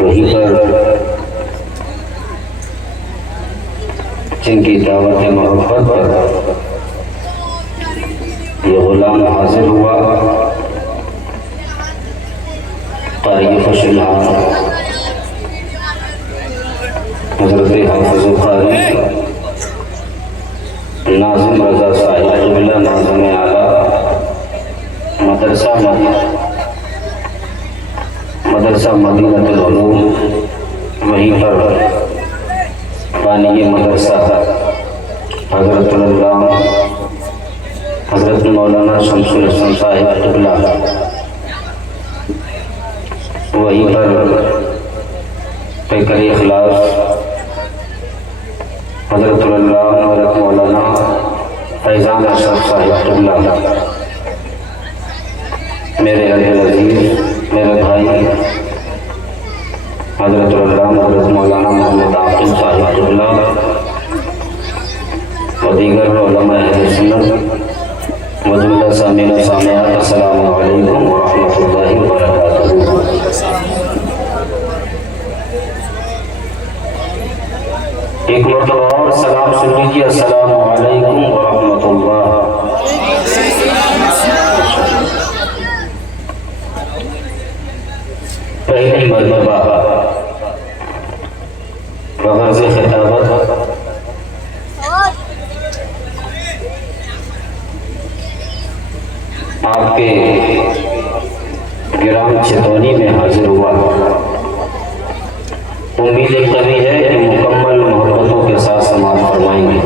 वहीं पर जिनकी दावत मोहब्बत पर ये गुलाम हाजिर हुआ, कारी खुशहाल हज़रत हाफ़िज़ कारी नाज़िम रज़ा साहिब क़िबला नाज़िम आला मदरसा मदीनतुल उलूम, वहीं पर बानी मदरसा हज़रत मौलाना शमसुल हसन साहिब क़िबला, वहीं पर पैकर इखलास हज़रत मौलाना फैज़ान अशरफ साहिब क़िबला, मेरे अज़ीज़ मेरे भाई हज़रत मौलाना मोहम्मद आकिब साहिब क़िबला और दीगर उलमा अहले सुन्नत मौजूदा सामीन व सामियात, अस्सलामु अलैकुम व रहमतुल्लाहि व बरकातुहू। एक मरतबा और सलाम सुन लीजिए, अस्सलामु अलैकुम व रहमतुल्लाह। पहली मरतबा बग़र्ज़ खिताबत आपके गिराम चितौनी में हाजिर हुआ। उम्मीद एक कभी है कि मुकम्मल मोहब्बतों के साथ समाप्त फरमाएंगे।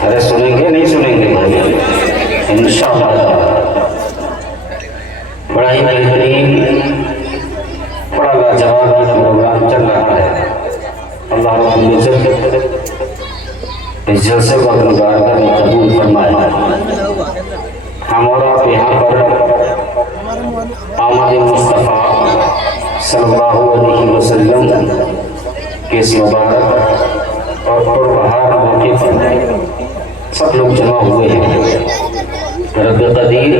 अरे सुनेंगे नहीं सुनेंगे भाई, इंशाअल्लाह। बड़ा ही बेहतरीन, बड़ा लाजवाब प्रोग्राम चल रहा है। अल्लाह रब्बुल इज्जत इस जलसे को अपनी बारगाह में कबूल फरमाए। हम और आप यहाँ पर आमद मुस्तफ़ा सल्लल्लाहु अलैहि वसल्लम के इस मुबारक और पुरबहार मौके पर सब लोग जमा हुए हैं। रब कदीर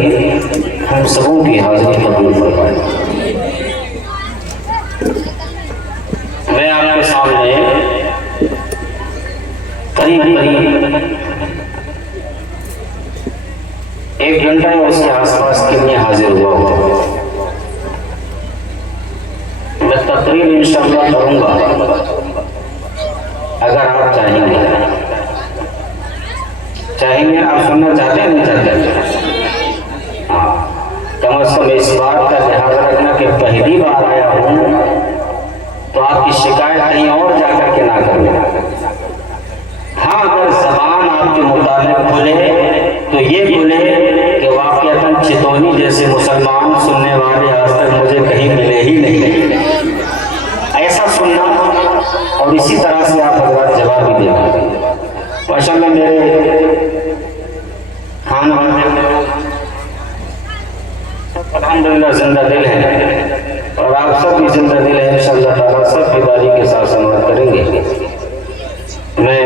हम सबों की हाज़िरी कबूल फरमाए। मैं आपके सामने करीब 1 घंटा या उसके आसपास के लिए हाजिर हुआ हूँ। मैं तकरीर इंशाअल्लाह करूँगा अगर आप चाहेंगे। आप सुनना चाहते हैं नहीं चाहते? हाँ, कम अज़ कम इस बात का ध्यान रखना कि पहली बार आया हूँ तो आपकी शिकायत कहीं और जाकर के ना करना। हाँ, अगर ज़बान आपके मुताबिक खुले तो ये खुले कि वाक़अतन चितौनी जैसे मुसलमान सुनने वाले आज तक मुझे कहीं मिले ही नहीं, ऐसा सुनना। और इसी तरह से आप हज़रात जवाब भी देंगे। माशाअल्लाह मेरे खाना अल्हम्दुलिल्लाह जिंदा दिल है और आप सब भी जिंदा दिल है। इंशाअल्लाह ताला सब बेदारी के साथ समाप्त करेंगे। मैं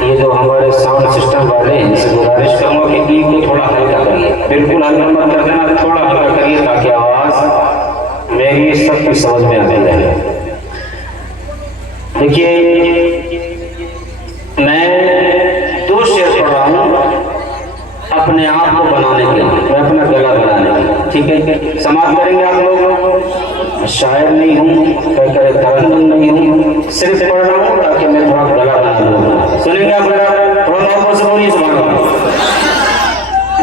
ये जो हमारे साउंड सिस्टम वाले हैं इनसे गुजारिश करूँगा कि गीत को थोड़ा हल्का करिए, बिल्कुल हल्का मत कर देना, थोड़ा हल्का करिए ताकि आवाज़ मेरी सबकी समझ में आने लगे। देखिए, मैं 2 शेर पढ़ रहा हूँ अपने आप को बनाने के लिए, मैं अपना गला बनाने के लिए। ठीक है, समाप्त करेंगे आप लोग। शायर नहीं हूँ, तरन्नुम नहीं हूँ, सिर्फ पढ़ रहा हूँ ताकि मैं थोड़ा गला बना लूँ। सुनेंगे आप मेरा? थोड़ा मोहब्बत से बोलिए सुभान अल्लाह।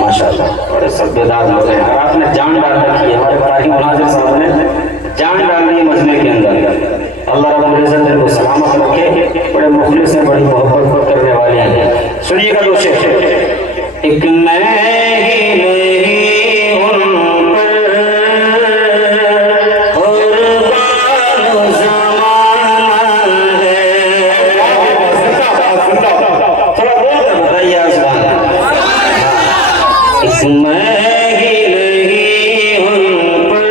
माशाअल्लाह, बड़े सभ्यदार लोग हैं। और आपने जान डाल रखी है, हमारे तारी मुनाज़िर साहब ने जान डाल दी है मजमे के अंदर। अल्लाह रब्बुल इज्जत को सलामत रखे। बड़े मुखलिस हैं, बड़ी मोहब्बत करने वाले हैं। सुनिएगा 2 शेर। एक मैं ही नहीं उन पर कुर्बान ज़माना है। थोड़ा बोल कर बताइए आज। एक मैं ही नहीं उन पर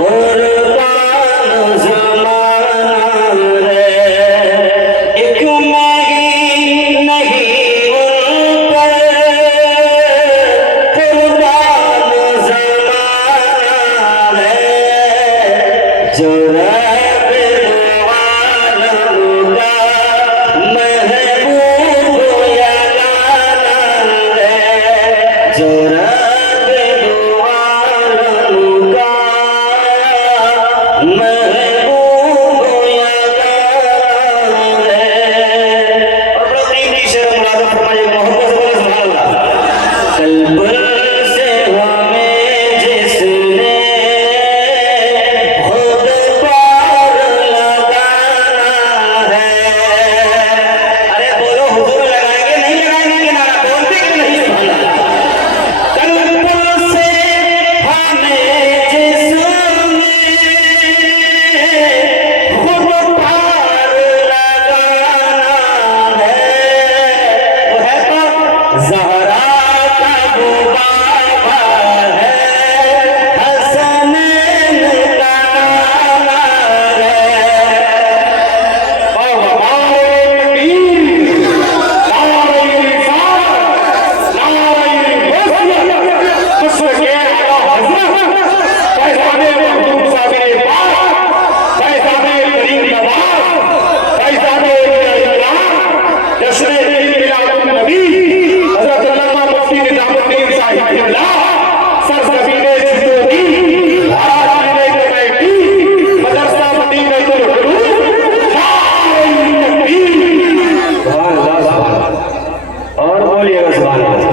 कुर्बान ज़माना है। एक मैं ही नहीं उन पर कुर्बान जो रब दो आलम का महबूब या लाला है, जो रब दो आलम का महबूब या लाला है। और बड़ा प्रेम की शेर मुराद फरमाइए, मोहब्बत से बोले सुभान अल्लाह। कल्ब से हमें जिसने खुद पार लगाना है। अरे बोलो हुजूर लगाएंगे नहीं लगाएंगे किनारा, बोलते कि नहीं सुभान अल्लाह। कल्ब से हमें जिसने खुद पार लगाना है, वो है तो ज़हरा का वो बाबा है, हसनैन का नाना है। और बोलिएगा सुभान अल्लाह।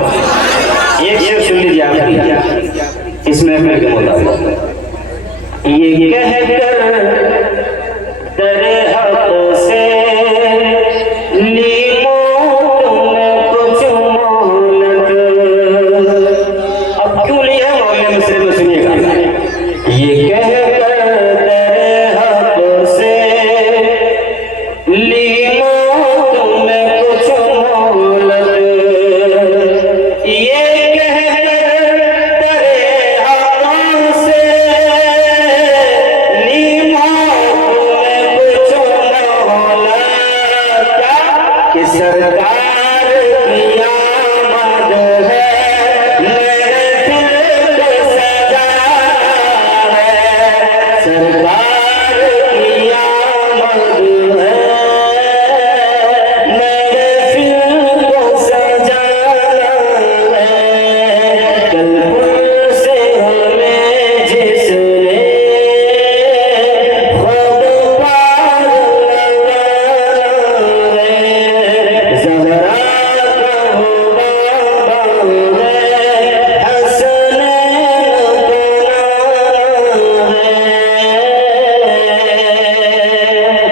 एक शेर सुन लीजिए आखिरी इसमें फिर के मुताबिक, ये कहकर तेरे हक से लीमो तुमने कुछ मोहलत। अब क्यों लिया है मौलिया मिस्र में सुनिएगा, ये कहकर तेरे हक से लीमो तुमने कुछ मोहलत, ये कहकर तेरे हाथों से लीमो तुमने कुछ मोहलत, कि सरकार की आमद है मेरे दिल को सजाना है, सरकार की आमद है मेरे दिल को सजाना है। कल्ब से हमें जिसने खुद पार लगाना है, ज़हरा का वो बाबा है, हसनैन का नाना है।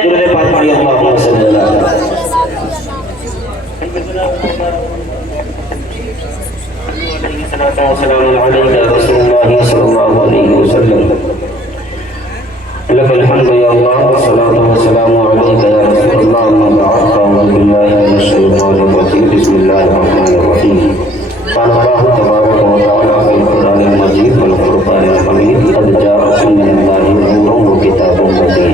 दुरूद पाक पढ़िए, अल्लाहुम्मा सल्ली अला सल्लल्लाहु अलैहि वसल्लम। लकल हम्दु या अल्लाह, वस्सलातु वस्सलामु अलैका या रसूलल्लाह, अम्मा बअद, अऊज़ु बिल्लाहि मिनश शैतानिर रजीम, बिस्मिल्लाहिर रहमानिर रहीम। क़ाल अल्लाहु तबारक व तआला फ़िल क़ुरआनिल मजीद वल फ़ुरक़ानिल हमीद, क़द जाअकुम मिनल्लाहि नूरुन व किताबुम मुबीन।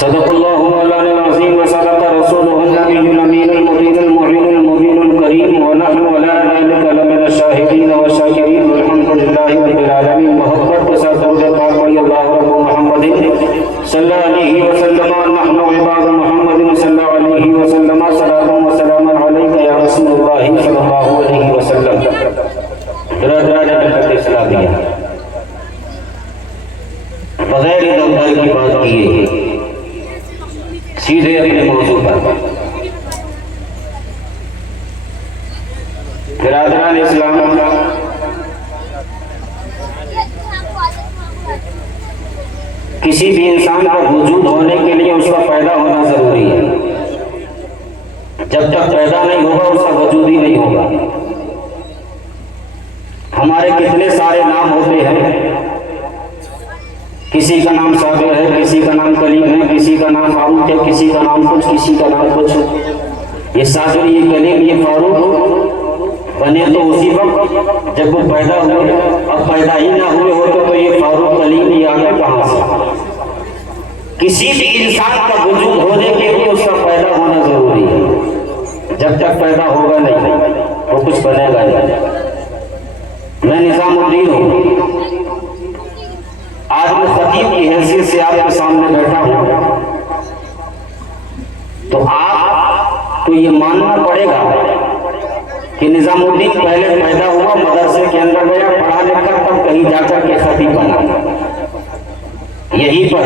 सदक़ल्लाहु मौलाना अज़ीम व सदक़ रसूलुहुन नबियुल अमीनुल मुबीनुल मु'मिनुल मुबीनुल करीम, व नहनु अला ज़ालिका लमिनश शाहिदीन व शाकिरीन, वल्हम्दुलिल्लाहि रब्बिल आलमीन। मोहब्बत के साथ दुरूद पाक पढ़िए, अल्लाहु रब्बु मुहम्मदिन सल्लल्लाहु अलैहि वसल्लम, नहनु इबादु मुहम्मदिन सल्लल्लाहु अलैहि वसल्लम, सलातु व सलामुन अलैका या रसूलल्लाह सल्लल्लाहु अलैहि वसल्लम। दरा करके सलाह दिया, बगैर इधर की बात किए सीधे अपने मौजू पर। बिरादरान इस्लाम, किसी भी इंसान का वजूद होने के लिए उसका पैदा होना जरूरी है। जब तक पैदा नहीं होगा उसका वजूद ही नहीं होगा। हमारे कितने सारे नाम होते हैं, किसी का नाम साबिर है, किसी का नाम कलीम है, किसी का नाम फारूक है, किसी का नाम कुछ, किसी का नाम कुछ। ये साबिर, ये कलीम, ये फारूक बने तो उसी वक्त जब वो पैदा हुए। अब पैदा ही ना हुए होते तो ये फारूक कलीम ये आगे कहाँ से। किसी भी इंसान का वजूद होने के लिए उसका पैदा होना जरूरी है। जब तक पैदा होगा नहीं वो कुछ बनेगा नहीं। मैं निजामुद्दीन हूँ। आज मैं खतीब की हैसियत से आपके सामने बैठा हूं, तो आपको ये मानना पड़ेगा कि निजामुद्दीन पहले पैदा हुआ, मदरसे के अंदर गया, पढ़ा लिखा, तब कहीं जाकर के खतीब बना। यही पर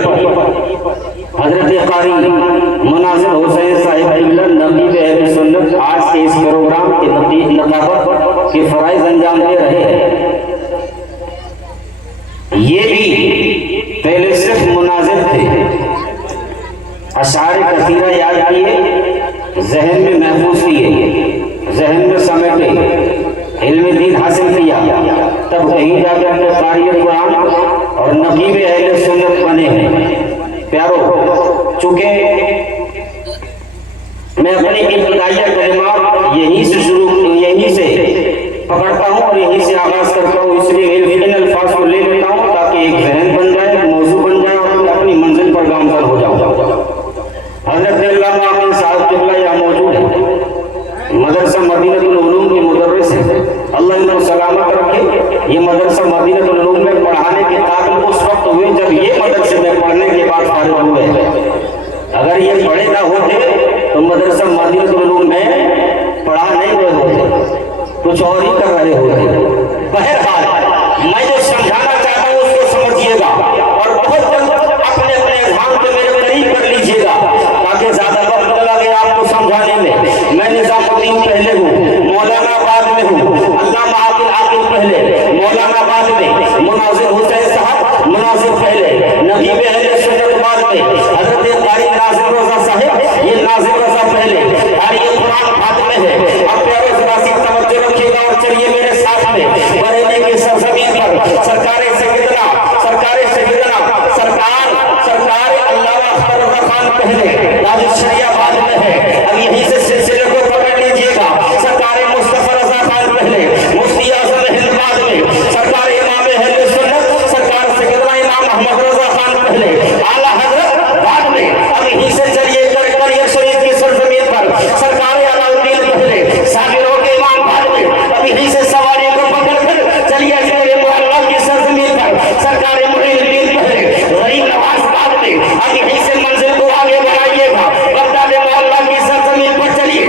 हजरत कारी मुनाजिर हुसैन साहिब किबला नबी अहले सुन्नत आज के इस प्रोग्राम के नकाबत के फराइज अंजाम दे रहे हैं। ये भी पहले सिर्फ मुनाजिर थे, अशार कसीरा याद किए, जहन में महफूज किए, जहन में समेटे, इल्म दीन हासिल किया, तब कहीं जाकर के कारी कुरान और नबी अहले सुन्नत बने हैं। प्यारो, चूंकि मैं अपनी इब्तिदाइया कलिमात यहीं से शुरू, यहीं से पकड़ता हूँ और यहीं से आगाज करता हूँ, इसलिए इन अल्फाज को ले लेता हूँ ताकि एक जहन बन जाए, मौजू बन जाए और अपनी मंजिल पर गामजन हो जाऊँ। हज़रत अल्लामा साहब किबला यहाँ मौजूद है, मदरसा मदीनतुल उलूम के मुदर्रिस है, अल्लाह इनको सलामत रखे। ये मदरसा मदीनतुल उलूम में पढ़ाने के काबिल उस वक्त हुए जब ये मदरसे में पढ़ने के बाद फारिग हुए। अगर ये पढ़े ना होते तो मदरसा मदीनतुल उलूम में पढ़ा नहीं हुए होते, कुछ और ही कर रहे होते। बहरहाल मैं जो समझाना चाहता हूँ उसको समझिएगा और बहुत जल्द अपने अपने ध्यान को मेरे करीब कर लीजिएगा ताकि ज्यादा वक्त न लगे आपको समझाने में। मैं निजामुद्दीन पहले हूँ, मौलाना बाद में हूँ, अल्लामा आकिल पहले, मौलाना बाद में, मुनाजिर हुसैन साहब मुनाजिर पहले, नबी अहले सुन्नत बाद में, हजरत कारी नाज़िम रज़ा साहब ये नाज़िम रज़ा पहले, और ये कुरान बाद में है। अब प्यारे ज़रा-सी तवज्जो रखिएगा और चलिए मेरे साथ में बरेली की सरजमीन पर सरकार सैयदना सरकार अल्लामा अख्तर रज़ा खान पहले, ताजुल शरिया बाद में है। अब यहीं से सिलसिले को पकड़ लीजिएगा। सरकार मुस्तफा रज़ा खान पहले, मुफ्ती आज़म हिंद बाद में, सरकार इमाम अहले सुन्नत सरकार सैयदना इमाम अहमद रज़ा खान पहले, आला हज़रत बाद में। अब यहीं से चलिए करियर शरीफ की सरजमीन पर सरकार अलाउद्दीन पहले, साबिरों के इमाम बाद में। अब यहीं से सवारी को पकड़कर चलिए मेरे मोहल्ला की सरजमीन पर सरकार मुईनुद्दीन पहले, गरीब नवाज बाद में। अब यहीं से मंजिल को आगे बढ़ाइएगा, बगदाद मोहल्ला की सरजमीन पर चलिए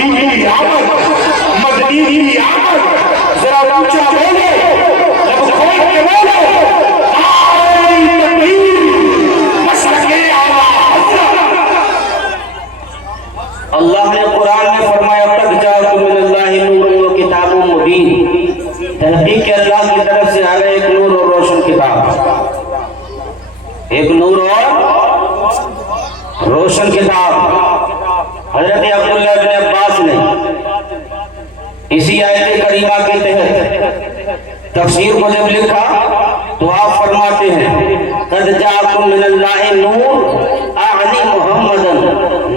महदी की आमद, मदनी की आमद, जरा ऊंचा बोलो, जब खोल के बोलो, नारे तकबीर, मशरक़े आवाज़। अल्लाह ने कुरान में फरमाया तक जाअकुम मिनल्लाहि नूरुन व किताबुम मुबीन, तहकीक के अल्लाह की तरफ से आ गया एक नूर और रोशन किताब, एक नूर और रोशन किताब। हजरत अब्दुल्लाह बिन अब्बास ने इसी आयत करीमा के तहत तफसीर को जब लिखा तो आप फरमाते हैं कद जाअकुम मिनल्लाहि नूर आनी मुहम्मदन,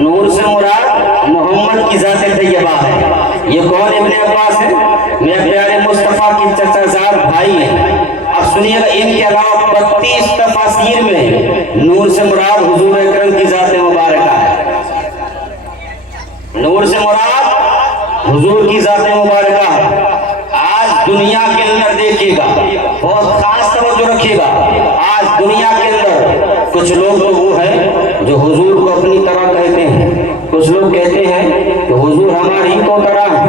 नूर से मुराद मोहम्मद की ज़ात तैयबा है। ये कौन इब्ने अब्बास है? मेरे प्यारे मुस्तफ़ा की चचाजाद भाई हैं। अब सुनिएगा, इनके अलावा 32 तफासीर में नूर से मुराद हुजूर अकरम की ज़ात मुबारका है। नूर से मुराद हुजूर की ज़ात मुबारका है। आज दुनिया के अंदर देखिएगा, बहुत खास तवज्जो रखिएगा, आज दुनिया के अंदर कुछ लोग तो वो है जो हुजूर को अपनी तरह कहते हैं। कुछ लोग कहते हैं कि हुजूर हमारी तो तरह है,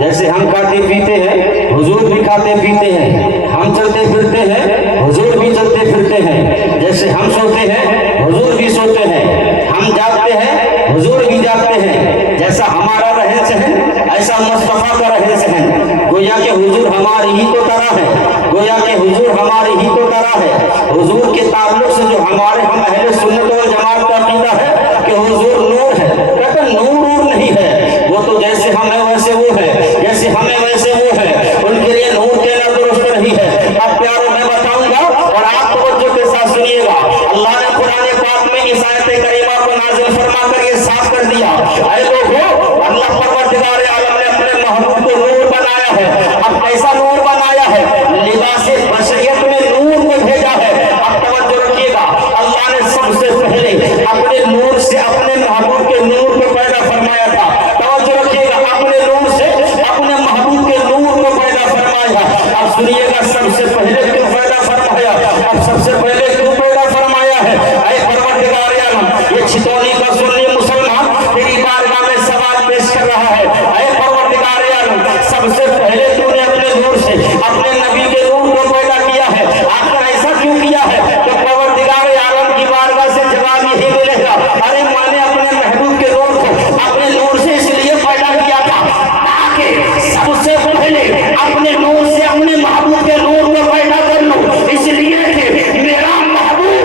जैसे हम खाते पीते हैं हुजूर भी खाते पीते हैं, हम चलते फिरते हैं हुजूर भी चलते फिरते हैं, जैसे हम सोते हैं हुजूर भी सोते हैं, हम जागते हैं हुजूर भी जागते हैं, जैसा हमारा रहन सहन ऐसा मुस्तफा का रहन सहन। गोया के हुजूर हमारी ही तो तरह है, गोया के हुजूर हमारी ही तो तरह है। हुजूर के ताल्लुक से जो हमारे हम अहले सुन्नत वल जमात का अकीदा है कि हुजूर नूर है, कहते नूर नहीं है, वो तो जैसे हम है वैसे वो है, जैसे हमें वैसे वो है, उनके लिए नूर कहना दुरुस्त नहीं है। अब प्यारों मैं बताऊंगा और आप तवज्जो के साथ सुनिएगा। अल्लाह ने कुरान पाक में इस आयत करीमा को नाज़िल फरमा कर ये साफ कर दिया, ऐ लोगों, अल्लाह परवरदिगार आलम ने अपने महबूब को नूर बनाया है। अब कैसा नूर बनाया है? लिबासे बशरियत में नूर को भेजा है। अब तवज्जो रखिएगा, अल्लाह ने सबसे पहले अपने नूर से अपने महबूब के नूर को पैदा फरमाया था। तवज्जो रखिएगा, अपने नूर से अपने महबूब के नूर को पैदा फरमाया। अब सुनिएगा, सबसे पहले क्यों पैदा फरमाया? अब सबसे पहले क्यों पैदा फरमाया है? ऐ परवरदिगार आलम, ये छितौनी का सुन्नी मुसलमान तेरी बारगाह में सवाल पेश कर रहा है। ऐ परवरदिगार आलम, सबसे पहले तूने अपने नूर से अपने नबी के नूर को पैदा किया है। आखिर ऐसा क्यों किया है? तो परवरदिगार आलम की बारगाह से जवाब यही मिलेगा, अरे मैंने अपने महबूब के नूर को अपने नूर से इसलिए पैदा किया था ताकि सबसे पहले अपने नूर से अपने महबूब के नूर को पैदा कर लूं, इसलिए कि मेरा महबूब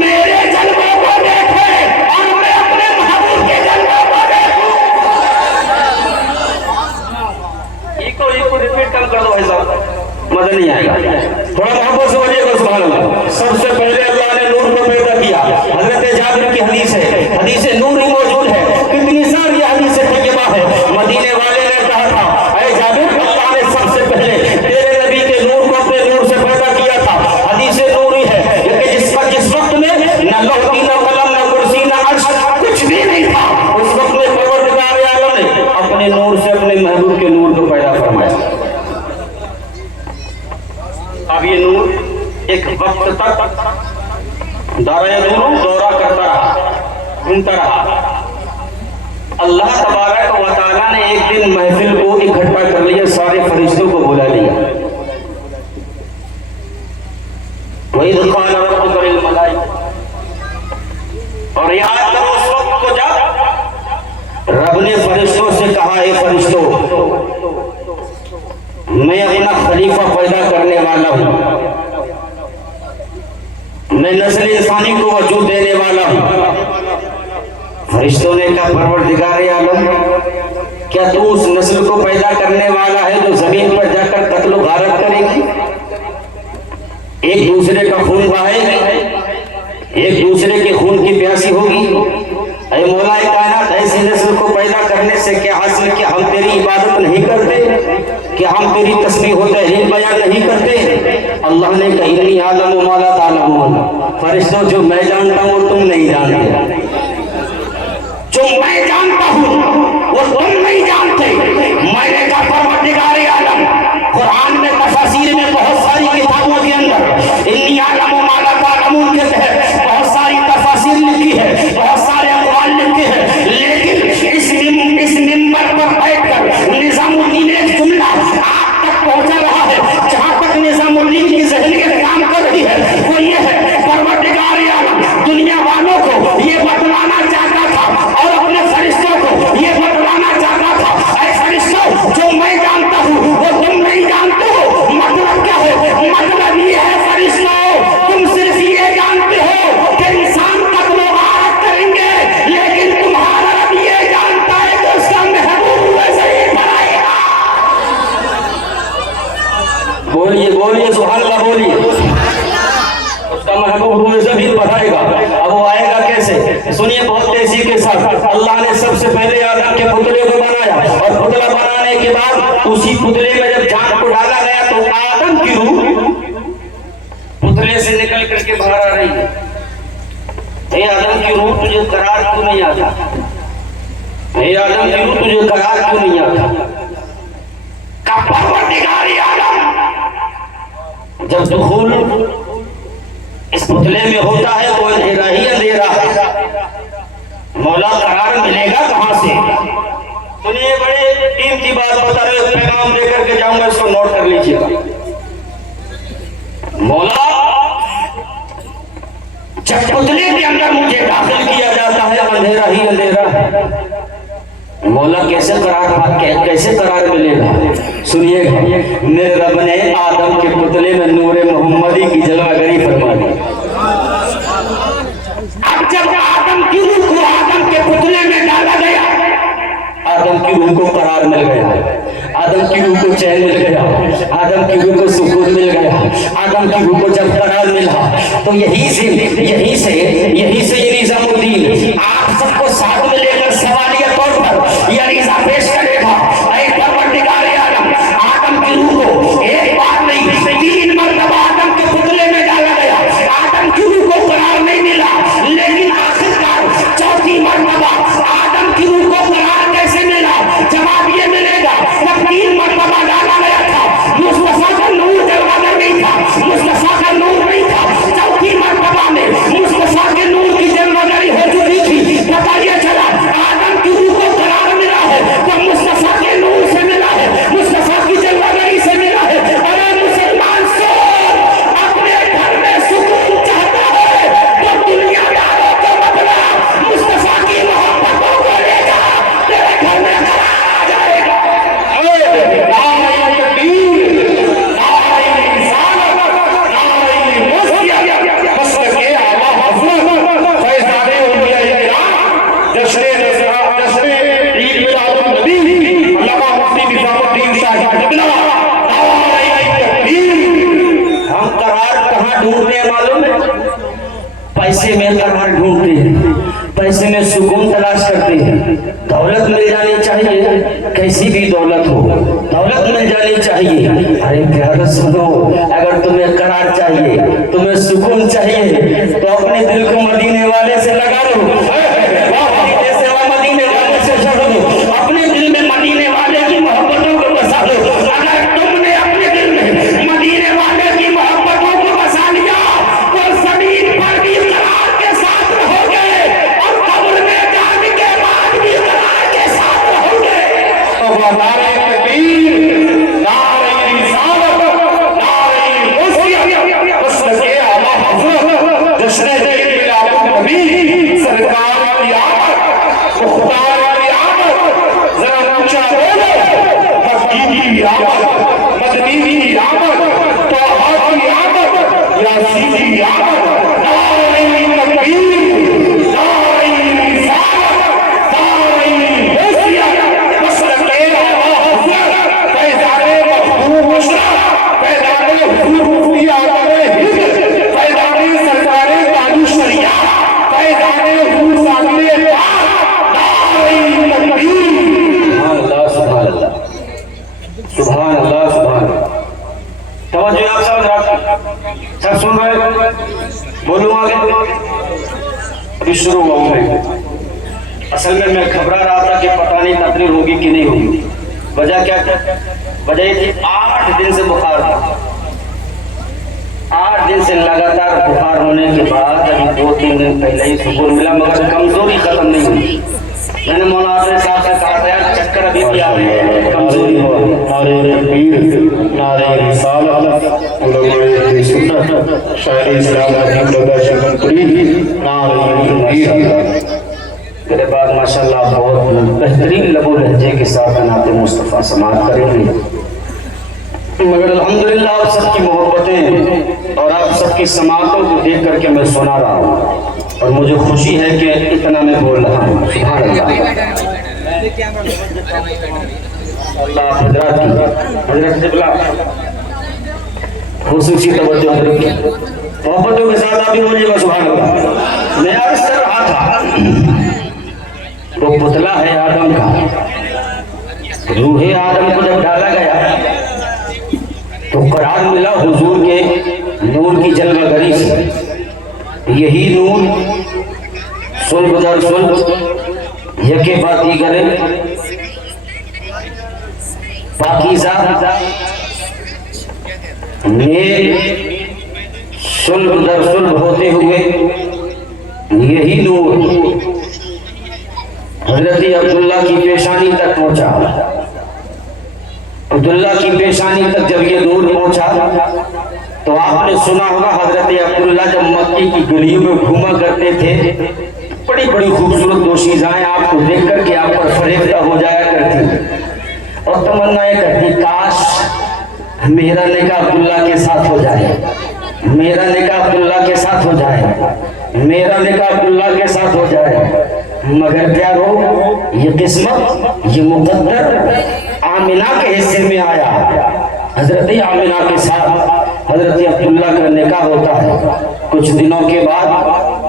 मेरे जलवों को देखे और मैं अपने महबूब के जलवों को देखूं। इको रिपीट कर दो भाई साहब, मजा नहीं आएगा, थोड़ा मोहब्बत से बोलिएगा सुभान अल्लाह। सबसे पहले अल्लाह ने नूर को पैदा किया। हजरत जाबिर की हदीस है, हदीस नूर ही मौजूद है, कितनी सारी हदीस तैयबा है। मदीने वाले ने कहा था, ऐ जाबिर, अल्लाह ने सबसे पहले तेरे नबी के नूर को अपने नूर से पैदा किया था। हदीस नूर ही है, क्योंकि जिस वक्त में न लौह थी, न कलम, न कुर्सी, न अर्श, कुछ भी नहीं था, उस वक्त में परवरदिगार आलम ने अपने नूर से अपने महबूब के नूर को पैदा फरमाया। अब ये नूर एक वक्त तक दौरा करता रहा, घूमता रहा। अल्लाह तबारक व तआला ने एक दिन महफिल को इकट्ठा कर लिया, सारे फरिश्तों को बुला लिया। वही क़ाल रब्बुका लिल मलाइका, और याद करो उस वक्त को जब रब ने फरिश्तों से कहा, हे फरिश्तों, मैं अपना खलीफा पैदा करने वाला हूं, मैं नस्ल इंसानी को वजूद देने वाला हूं। फरिश्तों ने कहा, परवरदिगार आलम, क्या तू उस नस्ल को पैदा करने वाला है जो जमीन पर जाकर कत्ल गारत करेगी, एक दूसरे का खून बहाएगी, एक दूसरे के खून की प्यासी होगी? ऐ मौलाए कायनात, ऐसी नस्ल को पैदा करने से क्या हासिल? कि हम तेरी इबादत नहीं करते, कि हम तेरी तस्बीह व तहलील बयान नहीं करते? अल्लाह ने कहा, इन्नी आलम मा ला तालमून, फरिश्तों, जो मैं जानता हूँ वो तुम नहीं जानते, जो मैं जानता हूँ वो तुम नहीं जानते। मैंने कहा, परवरदिगार आलम, कुरान में तफसीर में बहुत सारी किताबों के अंदर इन्नी आलम मा ला तालमून के तहत बहुत सारी तफसीर लिखी है, बहुत सारे अक़वाल लिखे हैं, लेकिन इस मिंबर पर बोलिए सुभान अल्लाह बोलिए। उसका महबूब हुए जमीन बढ़ाएगा। अब वो आएगा कैसे? सुनिए बहुत तेजी के साथ। अल्लाह ने सबसे पहले आदम के पुतले को बनाया और पुतला बनाने के बाद उसी पुतले में जब जान को डाला गया तो आदम की रूह पुतले से निकल करके बाहर आ रही है। हे आदम की रूह तुझे करार क्यों नहीं आता? हे आदम की रूह तुझे करार क्यों नहीं आता? जब दुखूल इस पुतले में होता है तो अंधेरा ही अंधेरा है। मौला करार मिलेगा कहां से? सुनिए बड़े कीमती बात बता रहे, पैगाम देकर के जाऊंगा, इसको नोट कर लीजिएगा। मौला जब पुतले के अंदर मुझे दाखिल किया जाता है अंधेरा ही अंधेरा है। मौला कैसे करार मिलेगा? सुनिएगा, मेरे रब ने आदम के पुतले में नूरे मोहम्मदी की जलवागरी फरमा दी। अब जब आदम की रूह को आदम के पुतले में डाला गया, आदम की रूह को करार मिल गया, आदम की रूह को चैन मिल गया, आदम की रूह को सुकून मिल गया। आदम की रूह को जब करार मिला तो यही से ये निजामुद्दीन आप सबको साथ में लेकर सवालिया तौर पर यह रिजा पेश करेगा। ऐ परवरदिगार आलम, आदम की रूह को एक बार नहीं 3 मरतबा आदम के पुतले में डाला गया। आदम की रूह को करार नहीं मिला, लेकिन आखिरकार चौथी मरतबा आदम की रूह को करार कैसे मिला? जवाब ये मिलेगा, जब 3 मरतबा डाला गया था मुस्तफा का नूर जलवागर नहीं था, मुस्तफा का नूर नहीं था। चौथी मरतबा में मुस्तफा के नूर की जलवागरी हो चुकी थी। पता ये चला आदम की रूह को करार मिला है तो मुस्तफा के नूर से मिला है, मुस्तफा की जलवागरी से मिला है। अरे मुसलमान सोच, अपने घर में सुकून चाहता है तो दुनियादारों को बदला मुस्तफा की मोहब्बतों को लेगा, तेरे घर में करार आ जाएगा। हम करार कहाँ ढूंढते हैं मालूम है? पैसे में करार ढूंढते हैं, पैसे में सुकून तलाश करते हैं। दौलत मिल जानी चाहिए, कैसी भी दौलत हो, दौलत मिल जानी चाहिए। अरे प्यारा सुनो, अगर तुम्हें करार चाहिए, तुम्हें सुकून चाहिए तो अपने दिल को मदीने वाले से लगा लो, मदीने वाले से जोड़ लो, अपने दिल में मदीने वाले की मोहब्बतों को बसा लो। अगर तुमने अपने दिल में मदीने वाले की मोहब्बतों को बसा लिया तो जमीन पर भी करार के साथ रहोगे और कब्र में जाने के बाद भी करार के साथ रहोगे। तो नारे तकबीर, नारे रिसालत, नारे मुस्लिम, मसलके आला हज़रत जश्न मिलाद नबी सरकार की आमद, मुख्तार की आमद, जरा ऊंचा बोलो, मक्की की आमद, मदनी की आमद, तौबा की आमद, यासीन की आमद। नारे तकबीर, नारे रिसालत, नारे मुस्लिम, मसलके आला हज़रत फैज़ाने महबूब मुशर्रफ, फैज़ाने हुजूर मुफ्ती आज़म हिंद, फैज़ाने सरकारे ताजु शरिया, फैज़ाने हुजूर साकिरे पाक। नारे तकबीर, सुभान अल्लाह, सुभान अल्लाह, सुभान अल्लाह। तवज्जो आप सब सुन रहे हो? बोलूं आगे? अभी शुरू हुआ मैं। असल में मैं घबरा रहा था कि पता नहीं तकरीर होगी कि नहीं होगी। वजह क्या था? वजह ये थी 8 दिन से बुखार था। 8 दिन से लगातार बुखार होने के बाद अभी 2-3 दिन पहले ही सुकून मिला, मगर कमजोरी खत्म नहीं हुई। मैंने मौलाना साहब से कहा था यार चक्कर अभी भी आ रहे हैं, कमजोरी हो रही है। नारे तकबीर, नारे रिसालत, उलमाए सुन्नत, शायर इस्लाम हकीम रज़ा शिकनपुरी, नारे तकबीर। मेरे बाद माशाल्लाह बहुत बेहतरीन लबो लहजे के साथ नाते मुस्तफ़ा समाअत करेंगे। मगर अल्हम्दुलिल्लाह आप सबकी मोहब्बतें और आप सबकी समाअतों को देख करके मैं सुना रहा हूँ और मुझे खुशी है कि इतना मैं बोल रहा हूँ। सुभान अल्लाह। हजरत खुशूसी तवज्जो करेंगे। मोहब्बतों के साथ आप भी बोलिएगा सुभान अल्लाह। मैं अर्ज कर रहा था वो पुतला है आदम का, रूहे आदम को जब डाला गया तो करार मिला हुजूर के नूर की जलवागरी से। यही नूर सुल्ब दर सुल्ब यके बाती करे पाकीज़ा नेक सुल्ब दर सुल्ब होते हुए यही नूर हजरत अब्दुल्ला की पेशानी तक पहुंचा। अब्दुल्ला की पेशानी तक जब ये नूर पहुंचा तो आपने सुना होगा हजरत अब्दुल्ला जब मक्की की गलियों में घूमा करते थे, बड़ी बड़ी खूबसूरत दोशीज़ाएं आपको देख करके आप पर फरेफ्ता हो जाया करती और तमन्नाएं करती काश मेरा निकाह अब्दुल्ला के साथ हो जाए, मेरा निकाह अब्दुल्ला के साथ हो जाए, मेरा निकाह अब्दुल्ला के साथ हो जाए। मगर प्यारो ये किस्मत ये मुकद्दर आमिना के हिस्से में आया। हजरत आमिना के साथ हजरत अब्दुल्ला का निकाह होता है। कुछ दिनों के बाद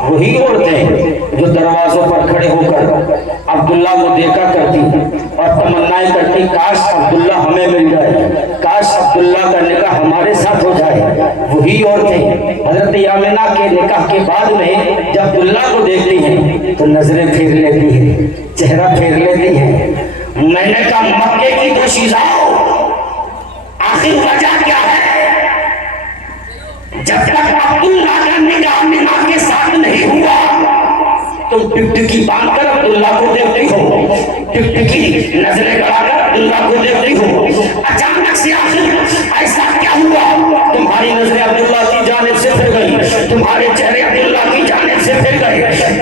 वही औरतें जो दरवाजों पर खड़े होकर अब्दुल्ला को देखा करती और तमन्नाएं करती काश अब्दुल्ला हमें मिल जाए, काश अब्दुल्ला का निकाह हमारे साथ हो जाए। वही औरतें हजरत आमिना के निकाह के बाद में जब अब्दुल्ला को देखती हैं तो नजरें फेर लेती हैं, चेहरा फेर लेती हैं। मैंने कहा मक्के की दोशीज़ाओं आखिर वजह क्या है? जब तक अब्दुल्ला का निकाह आमिना के साथ नहीं हुआ तुम टिकटिकी बांधकर अब्दुल्ला को देखती हो, टिकटिकी नजरें गड़ाकर अब्दुल्ला को देखती हो। अचानक से आखिर ऐसा क्या हुआ? तुम्हारी नजरें अब्दुल्ला की जानिब से फिर गई, तुम्हारे चेहरे अब्दुल्ला की जानिब से फिर गए।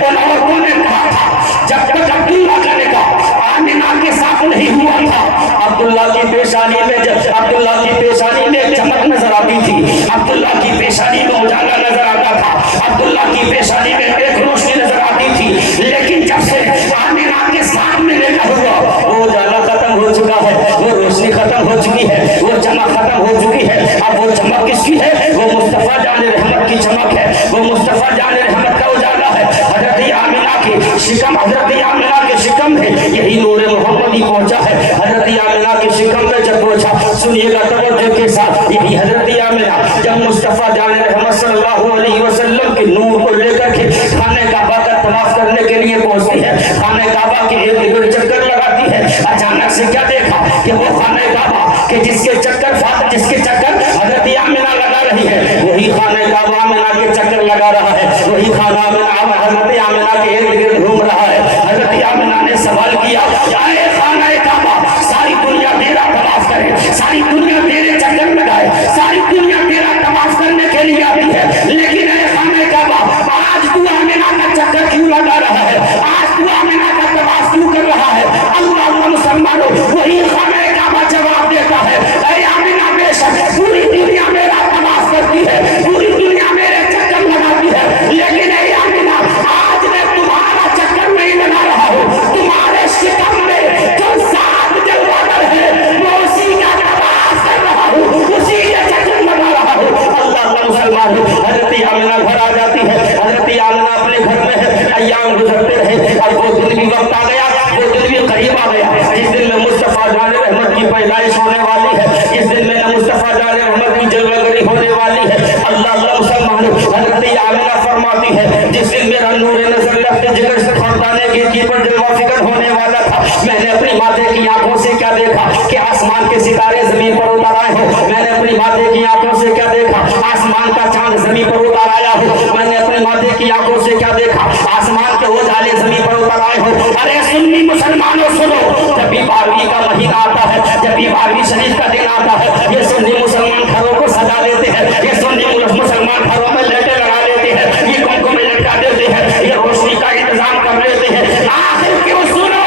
उन औरतों ने कहा था जब तक अब्दुल्ला का निकाह आमिना के साथ नहीं हुआ था, अब्दुल्ला की पेशानी में जब अब्दुल्ला की पेशानी में चमक नजर आती थी, अब्दुल्ला की पेशानी में उजाला नजर आता था, अब्दुल्ला की पेशानी में एक रोशनी नजर आती थी। लेकिन जब से आमिना के साथ मिलने का हुआ वो उजाला खत्म हो चुका है, वो रोशनी खत्म हो चुकी है, वो चमक खत्म हो चुकी है। अब वो चमक किसकी है? वो मुस्तफा जाने रहमत की चमक है, वो मुस्तफा जाने रहमत का उजाला है। हजरत आमिना के शिकम, हजरत आमिना के शिकम में यही नूर मोहम्मदी पहुंचा है। हजरत आमिना के शिकम में जब पहुंचा, सुनिएगा तवज्जो के साथ, यही हजरत आमिना जब मुस्तफा जाने रहमत सल्लल्लाहु अलैहि वसल्लम के नूर को लेकर के खाने काबा का तवाफ करने के लिए पहुंचती है, खाने काबा के इर्द गिर्द चक्कर लगाती है। अचानक से क्या देखा कि वो खाने काबा के जिसके चक्कर हजरत आमिना लगा रही है, वही खाने काबा आमिना के चक्कर लगा रहा है, वही खाना हजरत आमिना के इर्द गिर्द घूम रहा है। हजरत आमिना ने सवाल किया, अरे खाने काबा, सारी दुनिया तेरा तवाफ करे, सारी दुनिया तेरे चक्कर लगाए, सारी दुनिया तेरा तवाफ करने के लिए आती है, लेकिन खाने काबा आज तू आमिना का चक्कर क्यों लगा रहा है? आज तू आमिना का तवाफ क्यों कर रहा है? अल्लाह मुसलमानों, वही खाने काबा जवाब देता है, अरे आमिना बेशक पूरी दुनिया मेरा तवाफ करती है, पूरी दुनिया मेरे चक्कर लगाती है, लेकिन अरे आमिना आज मैं तुम्हारा चक्कर नहीं लगा रहा हूँ, तुम्हारे शिकम में जो सात जलवागर है मैं उसी का तवाफ कर रहा हूँ, उसी के चक्कर लगा रहा हूँ। अल्लाह मुसलमान, हजरत आमिना घर आ जाती है। हजरत आमिना अपने घर में है, अय्याम गुजरते रहे और वो दिन भी वक्त आ गया, वो दिन भी करीब आ गया जिस दिन में मुस्तफा जाने रहमत की पैदाइश होने वाली है, इस दिन में मुस्तफा जाने रहमत की जलवागरी होने वाली है। अल्लाह मुसलमान, हजरत आमिना फरमाती है, जिस दिन मेरा नूर नजर लफ्ज़ जिगर से फरमाने के पर जलवा फिकर होने वाला था, मैंने अपनी माथे की आंखों से क्या देखा कि आसमान के सितारे जमीन पर उतर आए हो। मैंने अपनी माथे की आंखों से क्या देखा? आसमान का चांद जमीन पर उतर आया हो। मैंने अपनी माथे की आंखों से क्या देखा? आसमान के उजाले जमीन पर उतर आए हो। अरे सुन्नी मुसलमानों सुनो, जब भी 12वीं का महीना आता है, जब भी 12वीं शरीफ का दिन आता है, ये सुन्नी मुसलमान घरों को सजा लेते हैं, ये सुन्नी मुसलमान घरों में लेटे लगा लेते हैं, ये कुमकुम में लटका देते हैं, ये रोशनी का इंतजाम कर लेते हैं। आखिर क्यों सुनो,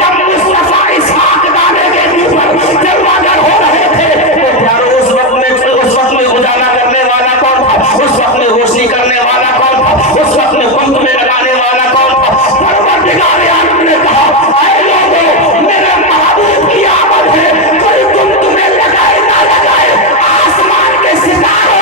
जब मुस्तफा इसहाक दाने के ऊपर जलवागर हो रहे थे तो प्यारो उस वक्त में उजाला करने वाला कौन था? उस वक्त में रोशनी करने वाला कौन था? उस वक्त में कुमकुम में लगाने वाला कौन था? परवरदिगार आलम ने कहा, ऐ लोगों, मेरे महबूब की आमद है, कोई तुम तुम्हें लगाए ना लगाए, आसमान के सितारों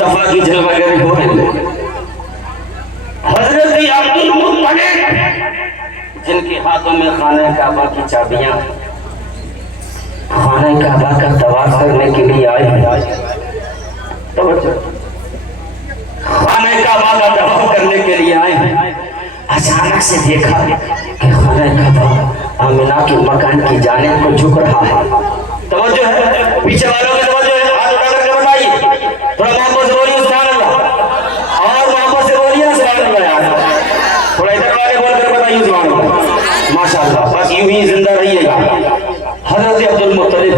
मुस्तफा की जलवागरी हो रही है। हजरत अब्दुल मुत्तलिब जिनके हाथों में खाने काबा की चाबियां, खाने काबा का तवाफ करने के लिए आए हैं। तो खाने काबा का तवाफ करने के लिए आए हैं। अचानक से देखा कि खाने काबा आमिना के मकान की जानिब को झुक रहा है। तवज्जो है, पीछे वालों की तवज्जो है, हाथ उठा करके बताइए, थोड़ा मोहब्बत से बोलिए सुभान अल्लाह, और मोहब्बत से बोलिए सुभान अल्लाह यार, थोड़ा इधर वाले बोल कर बताइए सुभान अल्लाह, माशाअल्लाह। बस यूं ही जिंदा रहिएगा। हजरत अब्दुल मुत्तलिब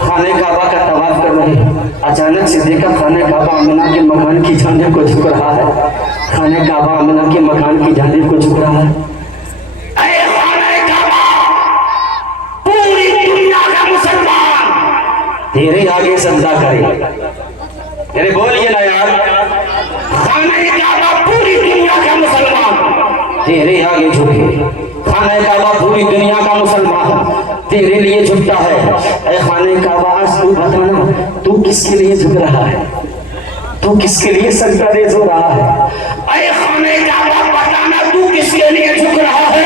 खाने काबा का तवाफ कर रहे हैं। अचानक से देखा खाने काबा आमिना के मकान की जानिब को झुक रहा है। खाने काबा आमिना के मकान की जानिब को झुक रहा है। पूरी दुनिया का मुसलमान तेरे आगे सजदा करे। अरे बोलिए ना यार, खाने काबा पूरी दुनिया का मुसलमान तेरे आगे झुके। खाने काबा पूरी दुनिया का मुसलमान तेरे लिए झुकता है। ऐ खाने काबा, आज तू बताना, तू किसके लिए झुक रहा है? तू किसके लिए सजदा रेज़ हो रहा है? ऐ खाने काबा बताना, तू किसके लिए झुक रहा है?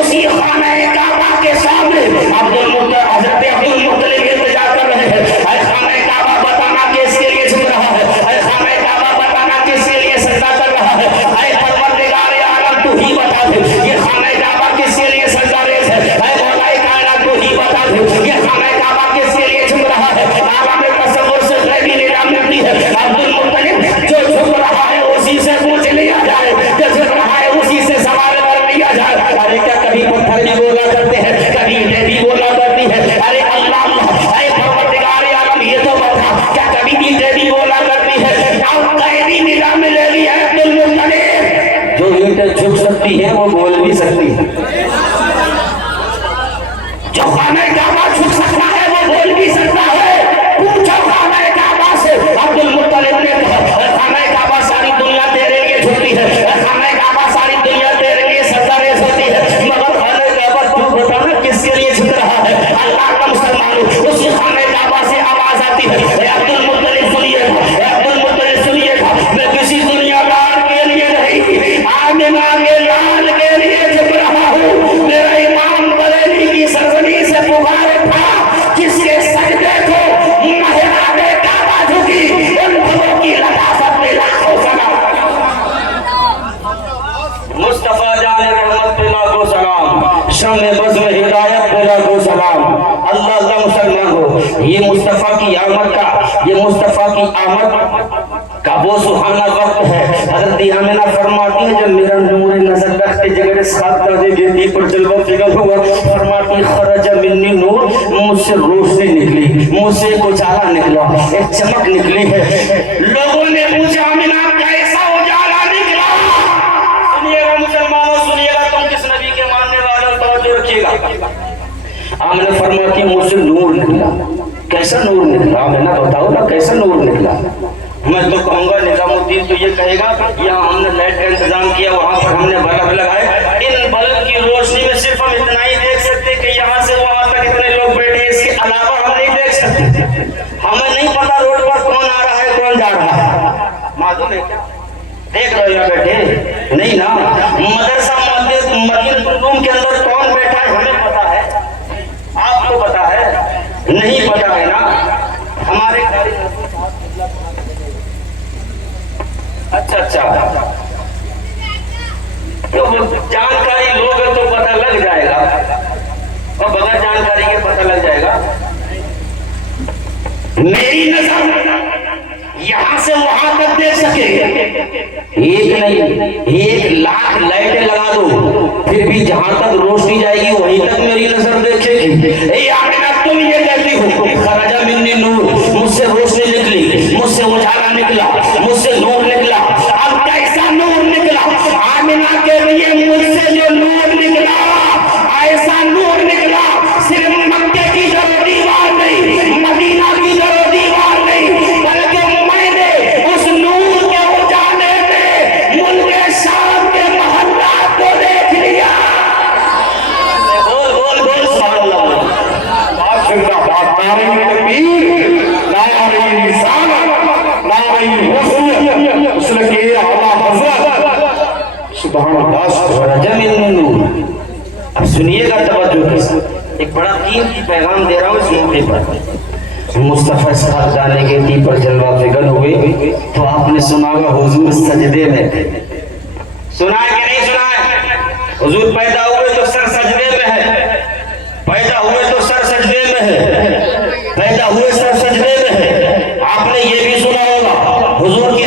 उसी खाने काबा के सामने हजरत अब्दुल मुत्तलिब इंतजार कर रहे हैं। ऐ खाने काबा बताना, किसके लिए झुक रहा है? ऐ खाने काबा बताना, किसके लिए सजदा कर रहा है? ऐ परवरदिगार आलम, तू ही बता दे, ये खाने काबा किसके लिए सजदा रेज़ है? ऐ मौलाए कायनात, तू ही बता दे, ये खाने काबा किसके लिए झुक रहा है? आलम तसव्वुर से गैबी निगाह मिलती है। अब्दुल मुत्तलिब जो झुक रहा है उसी से पूछ लिया जाए, जो झुक रहा है उसी से सवाल कर लिया जाए। अरे क्या कभी पत्थर भी बोला करते हैं, कभी ईंटें भी बोला करती है? अरे अल्लाह अल्लाह, अरे परवरदिगार आलम ये तो बता, क्या कभी ईंटें भी बोला करती है? और गैबी निगाह में ले लिया है अब्दुल मुत्तलिब। जो ईंटें झुक सकती है वो बोल भी सकती है। जो खाने काबा झुक सकता है वो बोल भी सकता है। पूछो खाने काबा से। अब्दुल मुत्तलिब ने कहा, खाने काबा सारी दुनिया तेरे लिए झुकती है, खाने काबा सारी दुनिया तेरे लिए सजदा रेज़ होती है, मगर खाने काबा तू बताना किसके लिए झुक रहा है? अल्लाह का मुसलमानों, उसी खाने काबा से आवाज आती है, अब्दुल मुत्तलिब सुनिएगा, अब्दुल मुत्तलिब सुनिएगा, मैं किसी दुनियादार के लिए नहीं, आमिना के लाल के लिए झुक रहा हूँ। मेरा इमाम बरेली की सरजमी से पुकार था, किसके सजदे को महराबे काबा झुकी, उन फलों की लताफत में लाखों सलाम। मुस्तफा जाने रहमत पे लाखों सलाम, शम्मे बज़्म हिदायत पे लाखों सलाम। अल्लाह अल्लाह मुसलमान हो, ये मुस्तफा की आमद का वो सुहाना वक्त है। हज़रत आमिना फरमाती है, जब मेरा नूर नजर रखते जगह साथ दादे गेटी पर जलवा फिगर हुआ, फरमाती खरजा मिन्नी नूर, मुझसे रोशनी निकली, मुझसे एक उजाला निकला, एक चमक निकली है। लोगों ने पूछा, आमिना कैसा उजाला निकला? सुनिएगा मुसलमानों, सुनिएगा, तुम किस नबी के मानने वाले हो, तवज्जो रखिएगा। आमिना फरमाती, मुझसे नूर निकला। कैसा नूर निकला? आमिना बताओ ना, कैसा नूर निकला? मैं तो कहूँगा निजामुद्दीन तो ये कहेगा, यहाँ हमने लाइट का इंतजाम किया, वहाँ पर हमने बल्ब लगाए, इन बल्ब की रोशनी में सिर्फ हम इतना ही देख सकते कि यहाँ से वहाँ तक इतने लोग बैठे, इसके अलावा हम नहीं देख सकते। हमें नहीं पता रोड पर कौन आ रहा है, कौन जा रहा है। मालूम है क्या? देख रहे हो बैठे? नहीं ना। मदरसा मदीनतुल के अंदर कौन बैठा है हमें पता है, आपको पता है? नहीं पता है ना। हमारे अच्छा, तो जानकारी लोगे तो पता लग जाएगा, और बगैर जानकारी के पता लग जाएगा। मेरी नजर यहाँ से वहां तक देख सके, एक नहीं 1,00,000 लाइटें लगा दो, फिर भी जहां तक रोशनी जाएगी वहीं तक मेरी नजर देखेगी। तुम ये कहती हो, खरजा मिन्नी नूर, मुझसे रोशनी निकली, मुझसे उजाला निकला, मुझसे नूर निकला। अब कैसा नूर निकला? आमिना के लिए मुझसे जो नूर निकला, ऐसा नूर निकला, सिर्फ मक्के की जो दीवार नहीं, मदीना की जो दीवार नहीं, बल्कि मैंने उस नूर के उजाले में मुल्क शाम के महल्लात को देख लिया। बोल बोल बोल सुभान अल्लाह। नारे तकबीर, नारे रिसालत, नारे अब सुनिएगा तवज्जो के साथ, एक बड़ा कीमती पैगाम दे रहा हूँ इस मौके पर। मुस्तफा साहब जाने के दी पर जलवा फिगर हुए तो आपने सुना होगा हुजूर सजदे में थे। सुना है कि नहीं सुना है? हुजूर पैदा हुए तो सर सजदे में है, पैदा हुए तो सर सजदे में है, पैदा हुए सर सजदे में है। आपने ये भी सुना होगा हुजूर की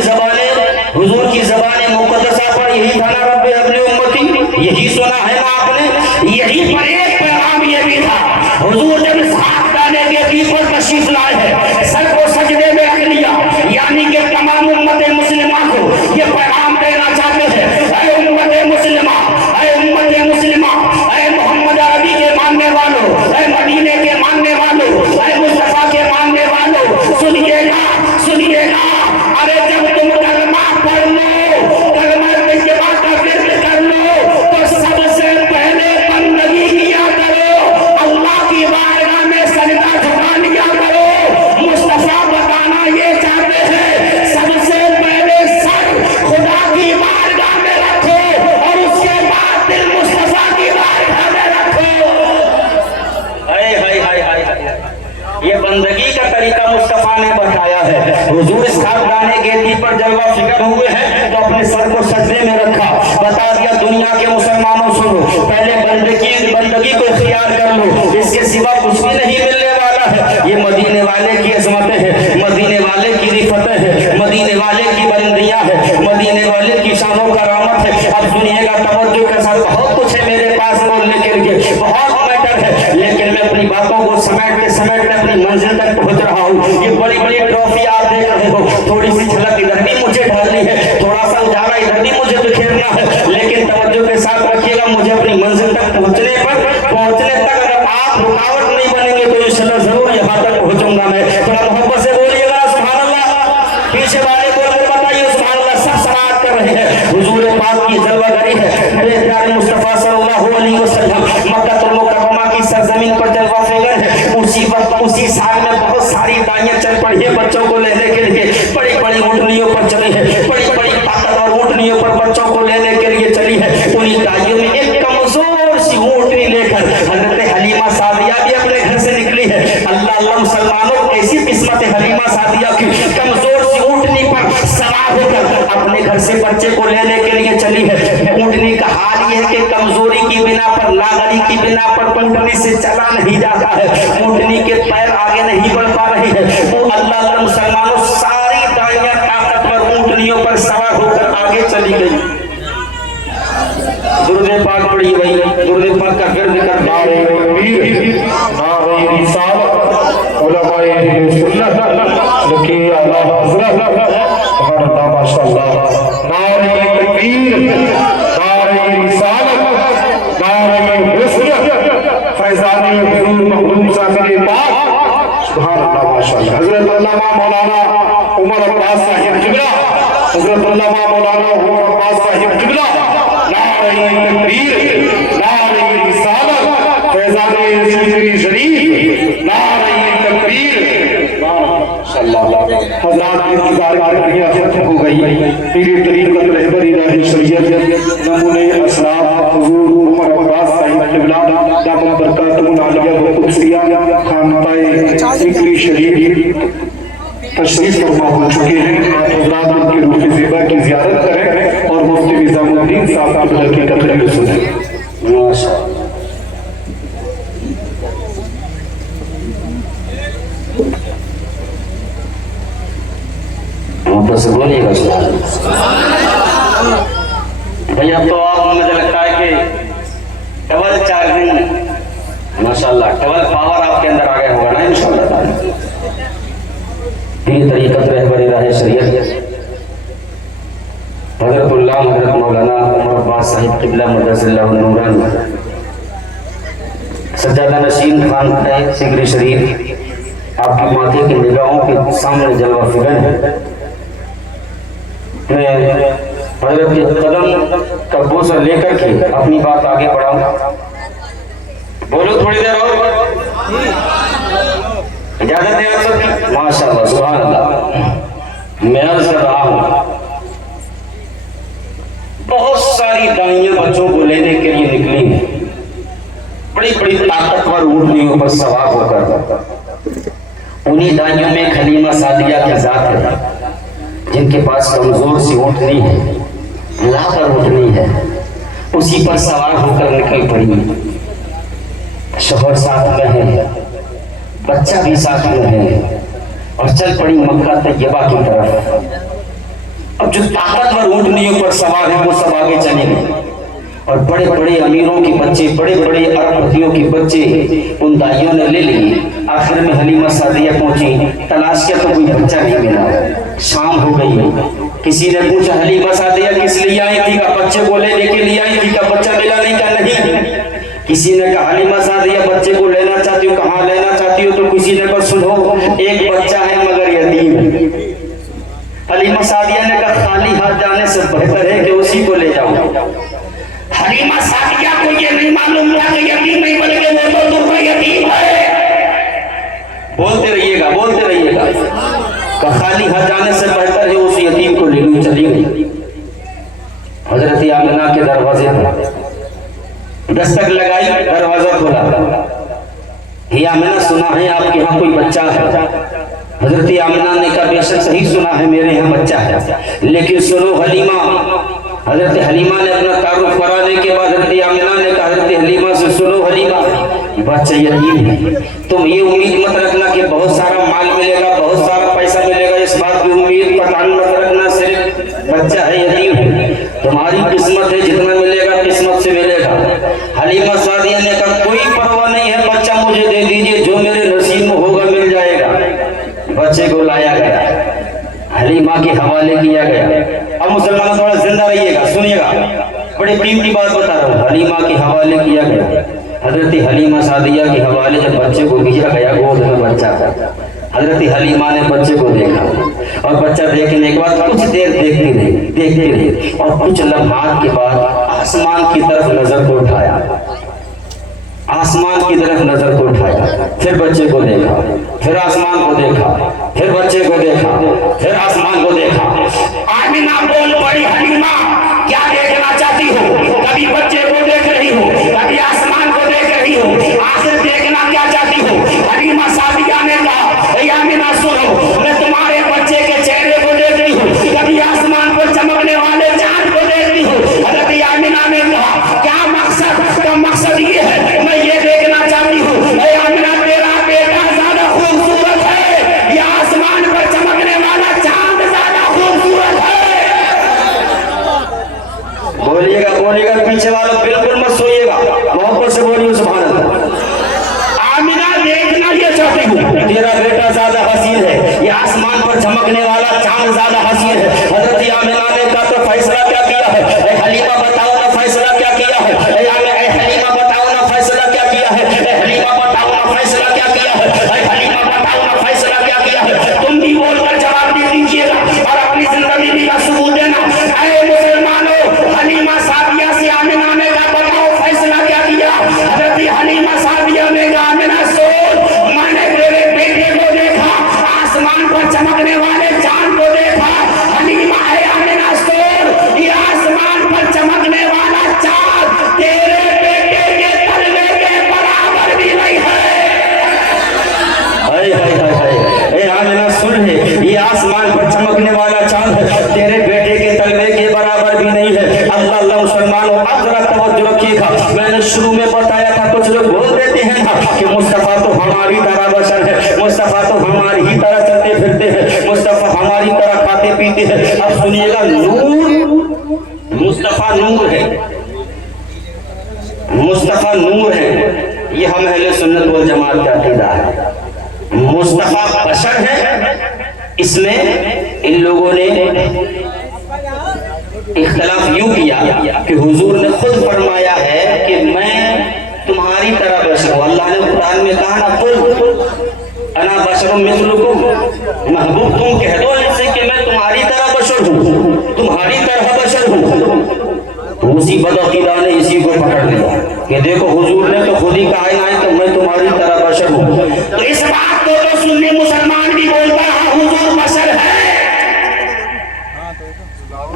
ज़बाने मुक़द्दसा पर यही था ना, रब्बे अपनी उम्मती, यही सुना है ना आपने। यही पर एक पैगाम ये भी था, हुजूर जब इसहाक़ दाने के दी पर तशरीफ लाए हैं, सर को सजदे में रख लिया, यानी कि तमाम उम्मत मुस्लिमा को ये पैगाम देना चाहते हैं, ऐ उम्मत मुस्लिमा, ऐ उम्मत मुस्लिमा, ऐ मोहम्मद अरबी के मानने वालों, ऐ मदीने के मानने वालों, ऐ मुस्तफा के मानने वालों, सुनिएगा सुनिएगा। अरे जब तुम कलमा पढ़ लो, कलमा के बाद तकबीर कर लो, तो सबसे पहले बंदगी किया करो, अल्लाह की बारगाह में सजदा झुका लिया करो। मुस्तफा बताना ये चाहते हैं, सबसे पहले सर खुदा की बारगाह में रखो और उसके बाद दिल मुस्तफा की बारगाह में रखो। हाय हाय हाय हाय हाय, ये बंदगी का तरीका मुस्तफा ने बताया है। हुजूर इसहाक़ दाने गेटी पर जलवा फिकर हुए हैं तो अपने सर को सजदे में रखा, बता दिया दुनिया के मुसलमानों सुनो, पहले बंदगी को इख्तियार कर लो, इसके सिवा कुछ भी नहीं मिलने वाला है। ये मदीने वाले की अज़मतें हैं, मदीने वाले की रिफतें हैं, मदीने वाले की बुलंदियां हैं, मदीने वाले की शानों करामत है। अब सुनिएगा तवज्जो के साथ, बहुत कुछ है मेरे पास बोलने के लिए, बहुत मैटर है, लेकिन मैं अपनी बातों को समेटते अपनी मंजिल तक पहुंच रहा हूँ। ये बड़ी बड़ी ट्रॉफी आप देख रहे हो, थोड़ी सी झलक इधर भी मुझे ढालनी है, थोड़ा सा उजाला इधर भी मुझे बिखेरना है, लेकिन तवज्जो के साथ रखिएगा, मुझे अपनी मंजिल तक पहुंचने तक अगर आप रुकावट नहीं बनेंगे तो इंशाल्लाह जरूर यहाँ तक पहुंचूंगा मैं। थोड़ा मोहब्बत से बोलिएगा सुभान अल्लाह, पीछे वाले को बताइए सुभान अल्लाह। सब सलात कर रहे हैं, हुजूर पाक की जलवागरी है, मेरे प्यारे मुस्तफा सल्लल्लाहु अलैहि वसल्लम मक्का मुकर्रमा की सरजमीन पर जलवा फिगर है। उसी वक्त उसी साल में बहुत सारी दाइयां चल पड़ी है बच्चों को लेने के लिए, बड़ी बड़ी ऊँटनियों पर चली है, बड़ी बड़ी ताकतवर ऊँटनियों पर बच्चों को लेने के लिए चली है। उन्हीं दाइयों में एक कमजोर सी ऊँटनी लेकर हजरत हलीमा सादिया भी अपने घर से निकली है। अल्लाह अल्लाह मुसलमानों, कैसी किस्मत है हलीमा सादिया की, कमजोर सी ऊँटनी पर सवार होकर अपने घर से बच्चे को लेने के लिए चली है। ऊँटनी का हाल यह है कि कमजोरी की बिना पर, नागरी की बिना पर ऊँटनी से चला नहीं जाता है, ऊँटनी के पैर आगे नहीं बढ़ पा रही है। वो अल्लाह अल्लाह मुसलमानों, सारी दाइयां ताकतवर ऊँटनियों पर सवार होकर आगे चली गई। दुरूद पाक पढ़ी गई, दुरूद पाक का गर्द कर नारे तकबीर, नारे रिसालत, उलमाए सुन्नत, लकी आला हज़रत, सुभान अल्लाह माशाअल्लाह, नारे तकबीर, नारे रिसालत, नारे सुन्नत, फैज़ानी हुजूर महबूब साकिर पाक, सुभान अल्लाह माशाअल्लाह। हज़रत अल्लामा मौलाना उमर अब्बास साहिब किबला, हज़रत अल्लामा मौलाना उमर अब्बास साहिब किबला, नारे तकबीर, नारे रिसालत, फैज़ाने सिंदगी शरीफ, नारे तकबीर, माशाअल्लाह। हज़रात इंतजार करके हो गई, पीर तरीक़त रहबरी राह शरीयत नमूने असलाफ हुजूर उमर अब्बास साहिब किबला दामत बरकातुहुल आलिया व कुदसिया खानकाए सिकरी शरीफ तशरीफ फरमा हो चुके हैं। हज़रात उनकी रूह ज़िबा की ज़ियारत करें और मुफ्ती निज़ामुद्दीन साहब की तकरीर सुनें। माशाअल्लाह। से बोलिएगा भैया। तो आप, मुझे लगता है कि डबल चार्जिंग माशाअल्लाह, डबल पावर आपके अंदर आ गया होगा ना इंशाअल्लाह। तीन तरीक़त रहबरी राह शरीयत हज़रतुल्लाह हज़रत मौलाना उमर अब्बास साहिब क़िबला मदरसल्लाहु नूरान सज्जादा नशीन खान है सिकरी शरीफ, आपकी माथे की निगाहों के सामने जलवा फिगर है। मैं हज़रत के कदम का बोझ लेकर के अपनी बात आगे बढ़ाऊं। बोलो थोड़ी देर और, इजाजत है आप सबकी? माशाअल्लाह सुभान अल्लाह। मैं अर्ज़ कर रहा हूं, बहुत सारी वाली दाइयां बच्चों को लेने के लिए निकली हैं, बड़ी बड़ी ताकतवर ऊँटनियों पर सवार होकर। उन्हीं दाइयों में हलीमा सादिया की जात है, जिनके पास कमजोर सी ऊँटनी है, लापर ऊँटनी है, उसी पर सवार होकर निकल पड़ी। शोहर साथ में है, बच्चा भी साथ में है, और चल पड़ी मक्का तैयबा की तरफ। अब जो ताकतवर ऊँटनियों पर सवार है वो सब आगे चले गए, और बड़े बड़े अमीरों के बच्चे, बड़े बड़े अरबपतियों के बच्चे उन दाइयों ने ले लिए। आखिर में हलीमा सादिया पहुंची, तलाश किया तो कोई बच्चा नहीं मिला। शाम हो गई, किसी ने पूछा हलीमा सादिया किस लिए आई थी? का बच्चे को लेने के लिए आई थी? का बच्चा मिला नहीं? का नहीं। किसी ने कहा हलीमा सादिया बच्चे को लेना चाहती हो, कहाँ लेना चाहती हो? तो किसी ने कहा सुनो, एक बच्चा है मगर यतीम है। हलीमा सादिया ने कहा खाली हाथ जाने से बेहतर है कि उसी को ले जाओ। हलीमा सादिया को ये नहीं मालूम था कि यतीम नहीं बल्कि वो तो दूसरा यतीम है। बोलते रहिएगा, बोलते रहिएगा। का खाली हाथ जाने से बेहतर है उस यतीम को ले लूं। चली गई हजरत आमिना के दरवाजे पर, दस्तक लगाई, दरवाजा खोला। हे आमिना, सुना है आपके यहाँ कोई बच्चा है? हजरत आमिना ने कहा बेशक सही सुना है, मेरे यहाँ बच्चा है, लेकिन सुनो हलीमा। हजरत हलीमा ने अपना तारुफ कराने के बाद हजरत आमिना ने कहा हजरत हलीमा से, सुनो हलीमा, बच्चा यतीम है, तुम ये उम्मीद मत रखना कि बहुत सारा माल मिलेगा, बहुत सारा पैसा मिलेगा, इस बात की उम्मीद पठान मत रखना, सिर्फ बच्चा है, यतीम है, तुम्हारी किस्मत है, जितना मिलेगा किस्मत से मिलेगा। हलीमा सादिया ने कहा कोई परवाह नहीं है, बच्चा मुझे दे दीजिए, जो मेरे नसीब में होगा मिल जाएगा। बच्चे को लाया गया, हलीमा के हवाले किया गया। अब मुसलमान थोड़ा जिंदा रहिएगा, सुनिएगा, बड़ी कीमती बात बता रहा हूँ। हलीमा के हवाले किया गया। हजरत हलीमा सादिया के हवाले जब बच्चे को दिया गया, गोद में बच्चा था, हजरत हलीमा ने बच्चे को देखा, और बच्चा देखने के बाद कुछ देर देखती रही, और कुछ लम्हात के बाद आसमान की तरफ नजर को उठाया, आसमान की तरफ नजर को उठाया, फिर बच्चे को देखा, फिर आसमान को देखा, फिर बच्चे को देखा, फिर आसमान को देखा। आमिना बोल पड़ी, हलीमा क्या देखना चाहती हो? कभी बच्चे को देख रही हो, कभी आसमान को देख रही हो, आखिर देखना क्या चाहती हो? हलीमा सादिया ने कहा आमिना सुनो, मैं तुम्हारे बच्चे के चेहरे को देख रही हूँ, कभी आसमान पर चमकने वाले चांद को देख रही हूँ। हजरत आमिना ने कहा क्या मकसद? तो मकसद ये है, मैं ये देखना चाहती हूँ आमिना तेरा बेटा ज्यादा खूबसूरत है या आसमान पर चमकने वाला चांद ज्यादा खूबसूरत है? बोलिएगा, बोलिएगा, पीछे वाला बिल्कुल मत सोइएगा, मोहब्बत से बोलिए सुभान अल्लाह। आमिना देखना ये चाहती हूँ तेरा बेटा ज्यादा हसीन है या आसमान पर चमकने वाला चांद ज्यादा हसीन है? हजरत आमिना ने कहा तो फैसला क्या किया है? ए हलीमा बताओ ना फैसला क्या किया है? ए हलीमा बताओ ना फैसला क्या किया है? ए हलीमा बताओ ना फैसला क्या किया है? ए हलीमा बताओ ना फैसला क्या किया है? तुम भी बोलकर जवाब दे दीजिएगा और अपनी जिंदगी का सबूत देना। ऐ मुसलमानों, हलीमा सादिया से आमिना ने कहा बताओ फैसला क्या किया? हजरत हलीमा सादिया ने कहा आमिना सोच, मैंने तेरे बेटे को देखा, आसमान पर चमकने वाले चांद को देखा। हलीमा है आमिना सोच, ये आसमान पर चमकने वाला चांद तेरे बेटे के तलवे के बराबर भी नहीं है। हाय हाय हाय हाय, ए आमिना सुन ले, ये आसमान पर चमकने वाला चांद तेरे बेटे के तलवे के बराबर भी नहीं है। अल्लाह अल्लाह मुसलमानों, अब जरा तवज्जो रखिएगा। मैंने शुरू में बताया था, कुछ लोग बोल देते हैं ना कि मुस्तफा तो हमारी तरह बशर है, मुस्तफा तो हमारी ही तरह चलते फिरते हैं, मुस्तफा हमारी तरह खाते पीते हैं। अब सुनिएगा, नूर, मुस्तफा नूर है, मुस्तफा नूर है, ये हम अहले सुन्नत वल जमात का अकीदा है। मुस्तफा बशर है, इसमें इन लोगों ने इख्तलाफ यूं किया कि हुजूर ने खुद फरमाया है कि मैं तुम्हारी तरह बशर हूं। अल्लाह ने कुरान में कहा ना, कुल अना बशरुम मिस्लुकुम, महबूब तुम कह दो इनसे कि मैं तुम्हारी तरह बशर हूं, तुम्हारी तरह बशर हूं। उसी बदअकीदा ने इसी को पकड़ लिया कि देखो हुजूर ने तो खुद ही कहा है कि मैं तुम्हारी तरह बशर हूं। तो इस बात को तो सुन्नी मुसलमान भी बोलता है हुजूर बशर है,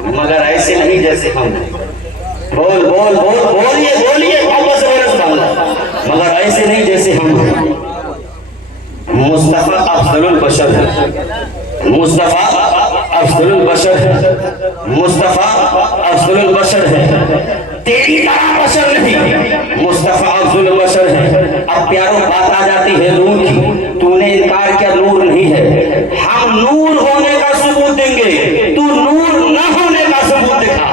मगर ऐसे नहीं जैसे हम। ऐसे नहीं जैसे हम हैं। मुस्तफा अफजलुल बशर है, मुस्तफा अफजलुल बशर है, मुस्तफा अफजलुल बशर है, तेरी तरह बशर नहीं, मुस्तफा अफजलुल बशर है। अब प्यारों बात आ जाती है नूर की, तूने इनकार किया नूर नहीं है, हम नूर होने का सबूत देंगे, तू नूर न होने का सबूत दिखा।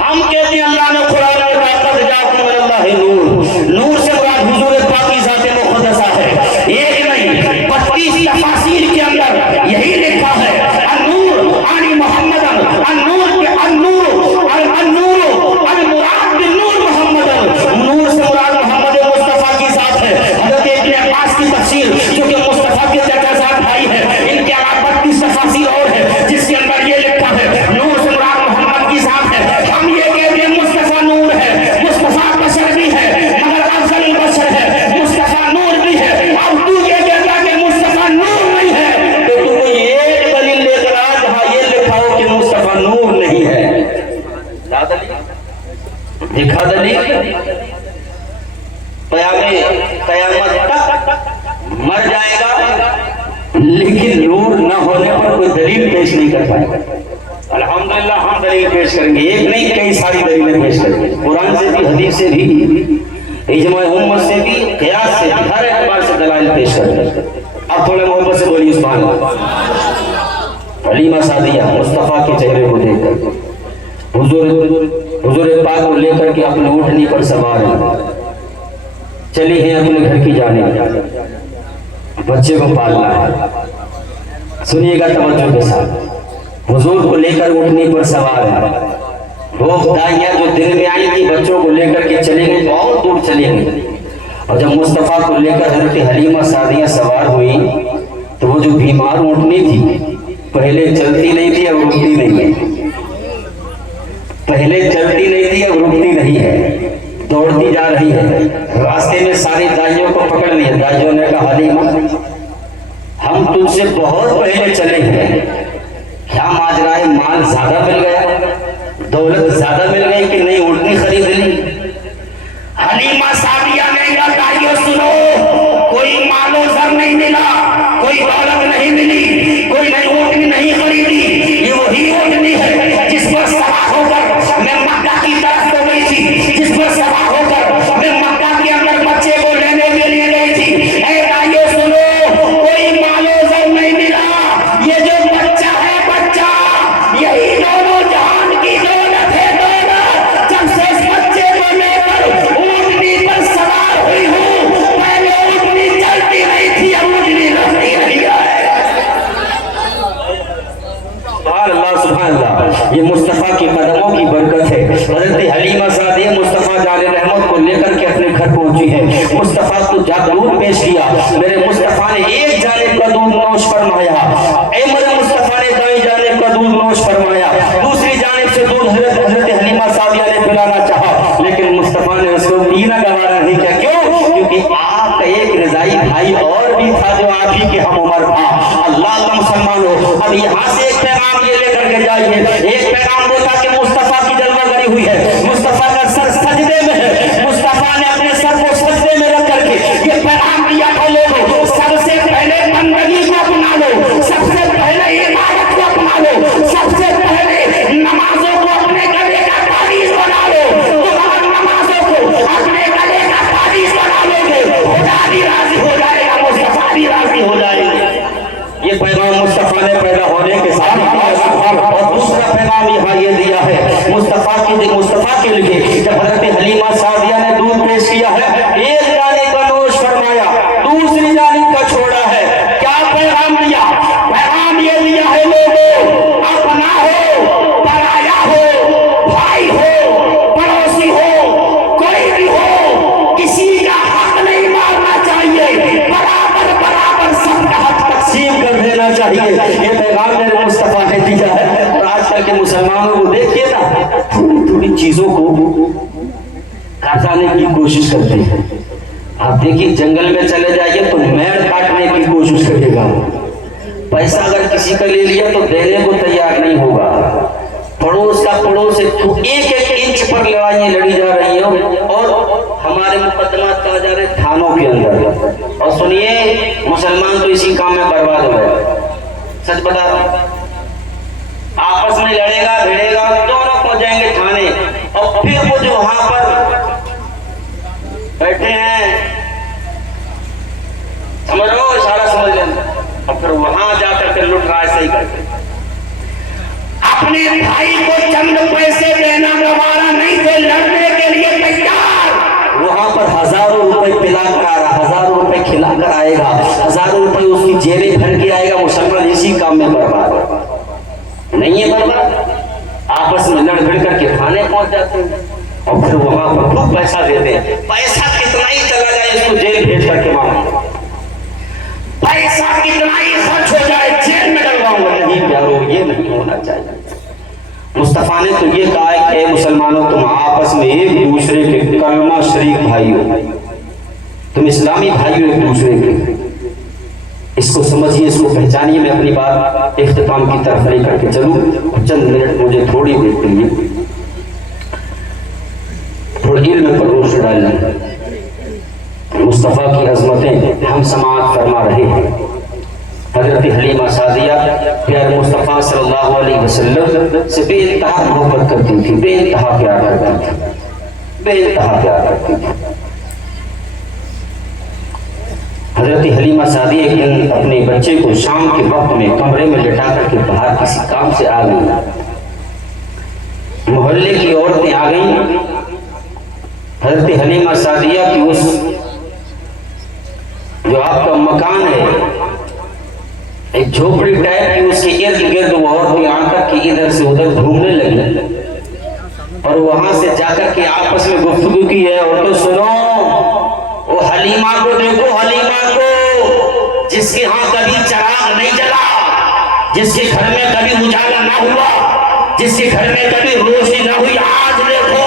हम कहते हैं अल्लाह ने कुरान में कहा कद जाकुम मिनल्लाहि नूर, नूर से मुराद हुजूर पाक की ज़ात मुक़द्दसा है। एक नहीं 32 तफासीर के अंदर यही लिखा है अन-नूर आनी मुहम्मदन, अन-नूर के अन-नूर अन-नूर अल-मुराद बिन-नूर मुहम्मदन, नूर से मुराद मोहम्मद मुस्तफा की ज़ात है। हज़रत इब्न अब्बास की तफसीर जो कि मुस्तफा के चाचा भाई है, इनके अलावा 32 तफासीर और है जिसके अंदर ये लिखा है नूर से मुराद मोहम्मद की ज़ात है। हम ये कहते हैं मुस्तफा नूर है, मुस्तफा बशर भी है मगर अफजल बशर है, मुस्तफा नूर भी है। अब तू ये कहता कि मुस्तफा नूर नहीं है, तो तू कोई एक दलील लेकर आ जहां ये लिखा हो कि मुस्तफा नूर नहीं है। दिखा दलील, कयामत तक मर जाएगा लेकिन नूर न होने पर कोई दलील पेश नहीं कर पाएगा। अल्हम्दुलिल्लाह हम दलील पेश करेंगे, एक नहीं कई सारी दलीलें पेश करेंगे, कुरान से भी, हदीस से भी, इजमा उम्मत से भी, क़ियास से भी, हर एतबार से दलाइल पेश करेंगे। अब थोड़े मोहब्बत से बोलिए सुभान अल्लाह। हलीमा सादिया मुस्तफ़ा के चेहरे को देखकर हुजूर पाक को लेकर के अपने ऊँटनी पर सवार है, चली हैं अपने घर की जाने, बच्चे को पालना है। सुनिएगा तवज्जो के साथ, हुजूर को लेकर ऊँटनी पर सवार है। वो दाइयाँ जो दिन में आई थी बच्चों को लेकर के चली गई, बहुत दूर चली गई। और जब मुस्तफ़ा को लेकर हज़रत हलीमा सादिया सवार हुई तो वो जो बीमार ऊँटनी थी, पहले चलती नहीं थी अब रुकती नहीं है, पहले चलती नहीं थी अब रुकती नहीं है, दौड़ती जा रही है। रास्ते में सारी दाइयों को पकड़ लिया, दाइयों ने कहा हलीमा हम तुमसे बहुत पहले चले हैं, क्या माजरा है, माल ज्यादा मिल गया, दौलत ज्यादा मिल गई कि नहीं ऊँटनी खरीद ली? हलीमा सादिया ने कहा दाइयों सुनो, कोई मालो जर नहीं मिला, कोई दौलत नहीं मिली, कोई नई ऊँटनी नहीं खरीदी, ये वही ऊँटनी है जिस पर सवार होकर मैं मक्का की तरफ तो गई थी, जिस पर सवार होकर मैं मक्का के अंदर बच्चे को लेने के लिए गई थी। ऐ दाइयों सुनो, कोई मालो जर नहीं मिला, ये जो बच्चा है बच्चा, यही दोनों जहान की दौलत है दौलत। जब से इस बच्चे को लेकर ऊँटनी पर सवार हुई हूँ, पहले ऊँटनी चलती नहीं थी अब ऊँटनी रखती नहीं है। सुभान अल्लाह, ये मुस्तफ़ा के कदमों की बरकत है। हज़रत हलीमा सादिया मुस्तफ़ा जाने रहमत को लेकर के अपने घर पहुंची है। मुस्तफ़ा को दूध पेश किया, मेरे मुस्तफ़ा ने एक जानिब का दूध नोश फरमाया, मेरे मुस्तफ़ा ने दाईं जानिब का दूध नोश फरमाया, दूसरी जानिब से दूध हज़रत हलीमा सादिया ने पिलाना चाहा, लेकिन मुस्तफ़ा ने उसको पीना गवारा नहीं किया। क्यों? क्योंकि आपका एक रज़ाई भाई और भी था जो आप ही के हम उम्र था। अल्लाह का मुसलमान हो, अब यहाँ से एक पैगाम ये लेकर के जाइए, एक पैगाम वो था कि मुस्तफ़ा की जलवागरी हुई है, मुस्तफ़ा का सर सजदे में है, मुस्तफ़ा ने अपने सर को सजदे में रख करके ये पैगाम दिया था लोगों, सबसे पहले बंदगी को अपना लो, सबसे पहले इबादत को अपना लो, सबसे पहले नमाजों को अपने गले का ताबीज़ बना लो। तो अगर नमाजों को अपने गले का ताबीज़ बना लोगे, खुदा भी राजी हो जाएगा, मुस्तफ़ा भी राजी हो जाएगा। ये पैगाम मुस्तफ़ा ने पैदा होने के साथ और दूसरा पैगाम यहाँ ये दिया है मुस्तफ़ा के लिए, जब हज़रत हलीमा सादिया ने दूध पेश किया है, एक जानिब का नोश फरमाया, दूसरी जानिब का छोड़ा है। क्या पैगाम दिया? पैगाम ये दिया है लोगों, अपना हो, पराया हो, भाई हो, पड़ोसी हो, कोई भी हो, किसी का हक नहीं मारना चाहिए, बराबर बराबर सबका हक तकसीम कर देना चाहिए। ये पैगाम मेरे मुस्तफ़ा ने दिया है। और आजकल के मुसलमानों को देखिए ना, थोड़ी थोड़ी चीजों को काटने की कोशिश करते हैं। आप देखिए जंगल में चले जाइए तो मेड़ काटने की कोशिश करेगा, पैसा अगर किसी का ले लिया तो देने को तैयार नहीं होगा। पड़ोस का पड़ोस एक एक इंच पर लड़ाइयाँ लड़ी जा रही हैं और हमारे मुकदमा कहा जा रहे थानों के अंदर। और सुनिए, मुसलमान तो इसी काम में बर्बाद हो गए। सच बता रहा हूं, आपस में लड़ेगा भिड़ेगा, दोनों पहुंच जाएंगे थाने। और फिर वो जो वहां पर बैठे हैं, समझ लो, इशारा समझ लेना, और फिर वहां जाकर के लुट रहा है, सही करके अपने भाई को चंद पैसे देना गवारा नहीं थे, लड़ने के लिए तैयार। वहां पर हजारों रुपए पिलाकर आ रहा, हजारों रुपए खिलाकर आएगा, हजारों रुपए उसकी जेबें भर के आएगा। मुसलमान इसी काम में बर्बाद है, नहीं है बर्बाद। आपस में लड़ भिड़ करके थाने पहुंच जाते हैं और फिर वहां पर खूब पैसा देते हैं। पैसा कितना ही चला जाए, इसको जेल भेज करके मांगो, पैसा कितना ही खर्च हो जाए, जेल में डलवाऊंगा। नहीं प्यारो, ये नहीं होना चाहिए। मुस्तफा ने तो ये कहा है कि मुसलमानों, तुम आपस में एक दूसरे के कलमा शरीक भाई हो, तुम इस्लामी भाई हो एक दूसरे के। इसको समझिए, इसको पहचानिए। मैं अपनी बात इख्तिताम की तरफ नहीं करके चलूं, चंद मिनट मुझे थोड़ी देर के लिए थोड़ी इल्म पर रोशनी डालना। मुस्तफा की अजमतें हम समाअत फरमा रहे हैं। हजरत हलीमा सादिया प्यारे मुस्तफा सल्लल्लाहु अलैहि वसल्लम से बेइंतहा मोहब्बत करती थी, बेइंतहा प्यार करती थी, बेइंतहा प्यार करती थी। हजरत हलीमा सादिया एक दिन अपने बच्चे को शाम के वक्त में कमरे में लिटा करके बाहर किसी काम से आ गई। मोहल्ले की औरतें आ गईं। हजरत हलीमा सादिया की उस जो आपका मकान है, एक झोपड़ी टाइप की, उसके इर्द गिर्द वो औरतें आकर के इधर से उधर घूमने लगी और वहां से जाकर के आपस में गुफ्तगू की है। और तो सुनो, वो हलीमा को देखो, हलीमा को, जिसके यहाँ कभी चिराग नहीं जला, जिसके घर में कभी उजाला ना हुआ, जिसके घर में कभी रोशनी ना हुई, आज देखो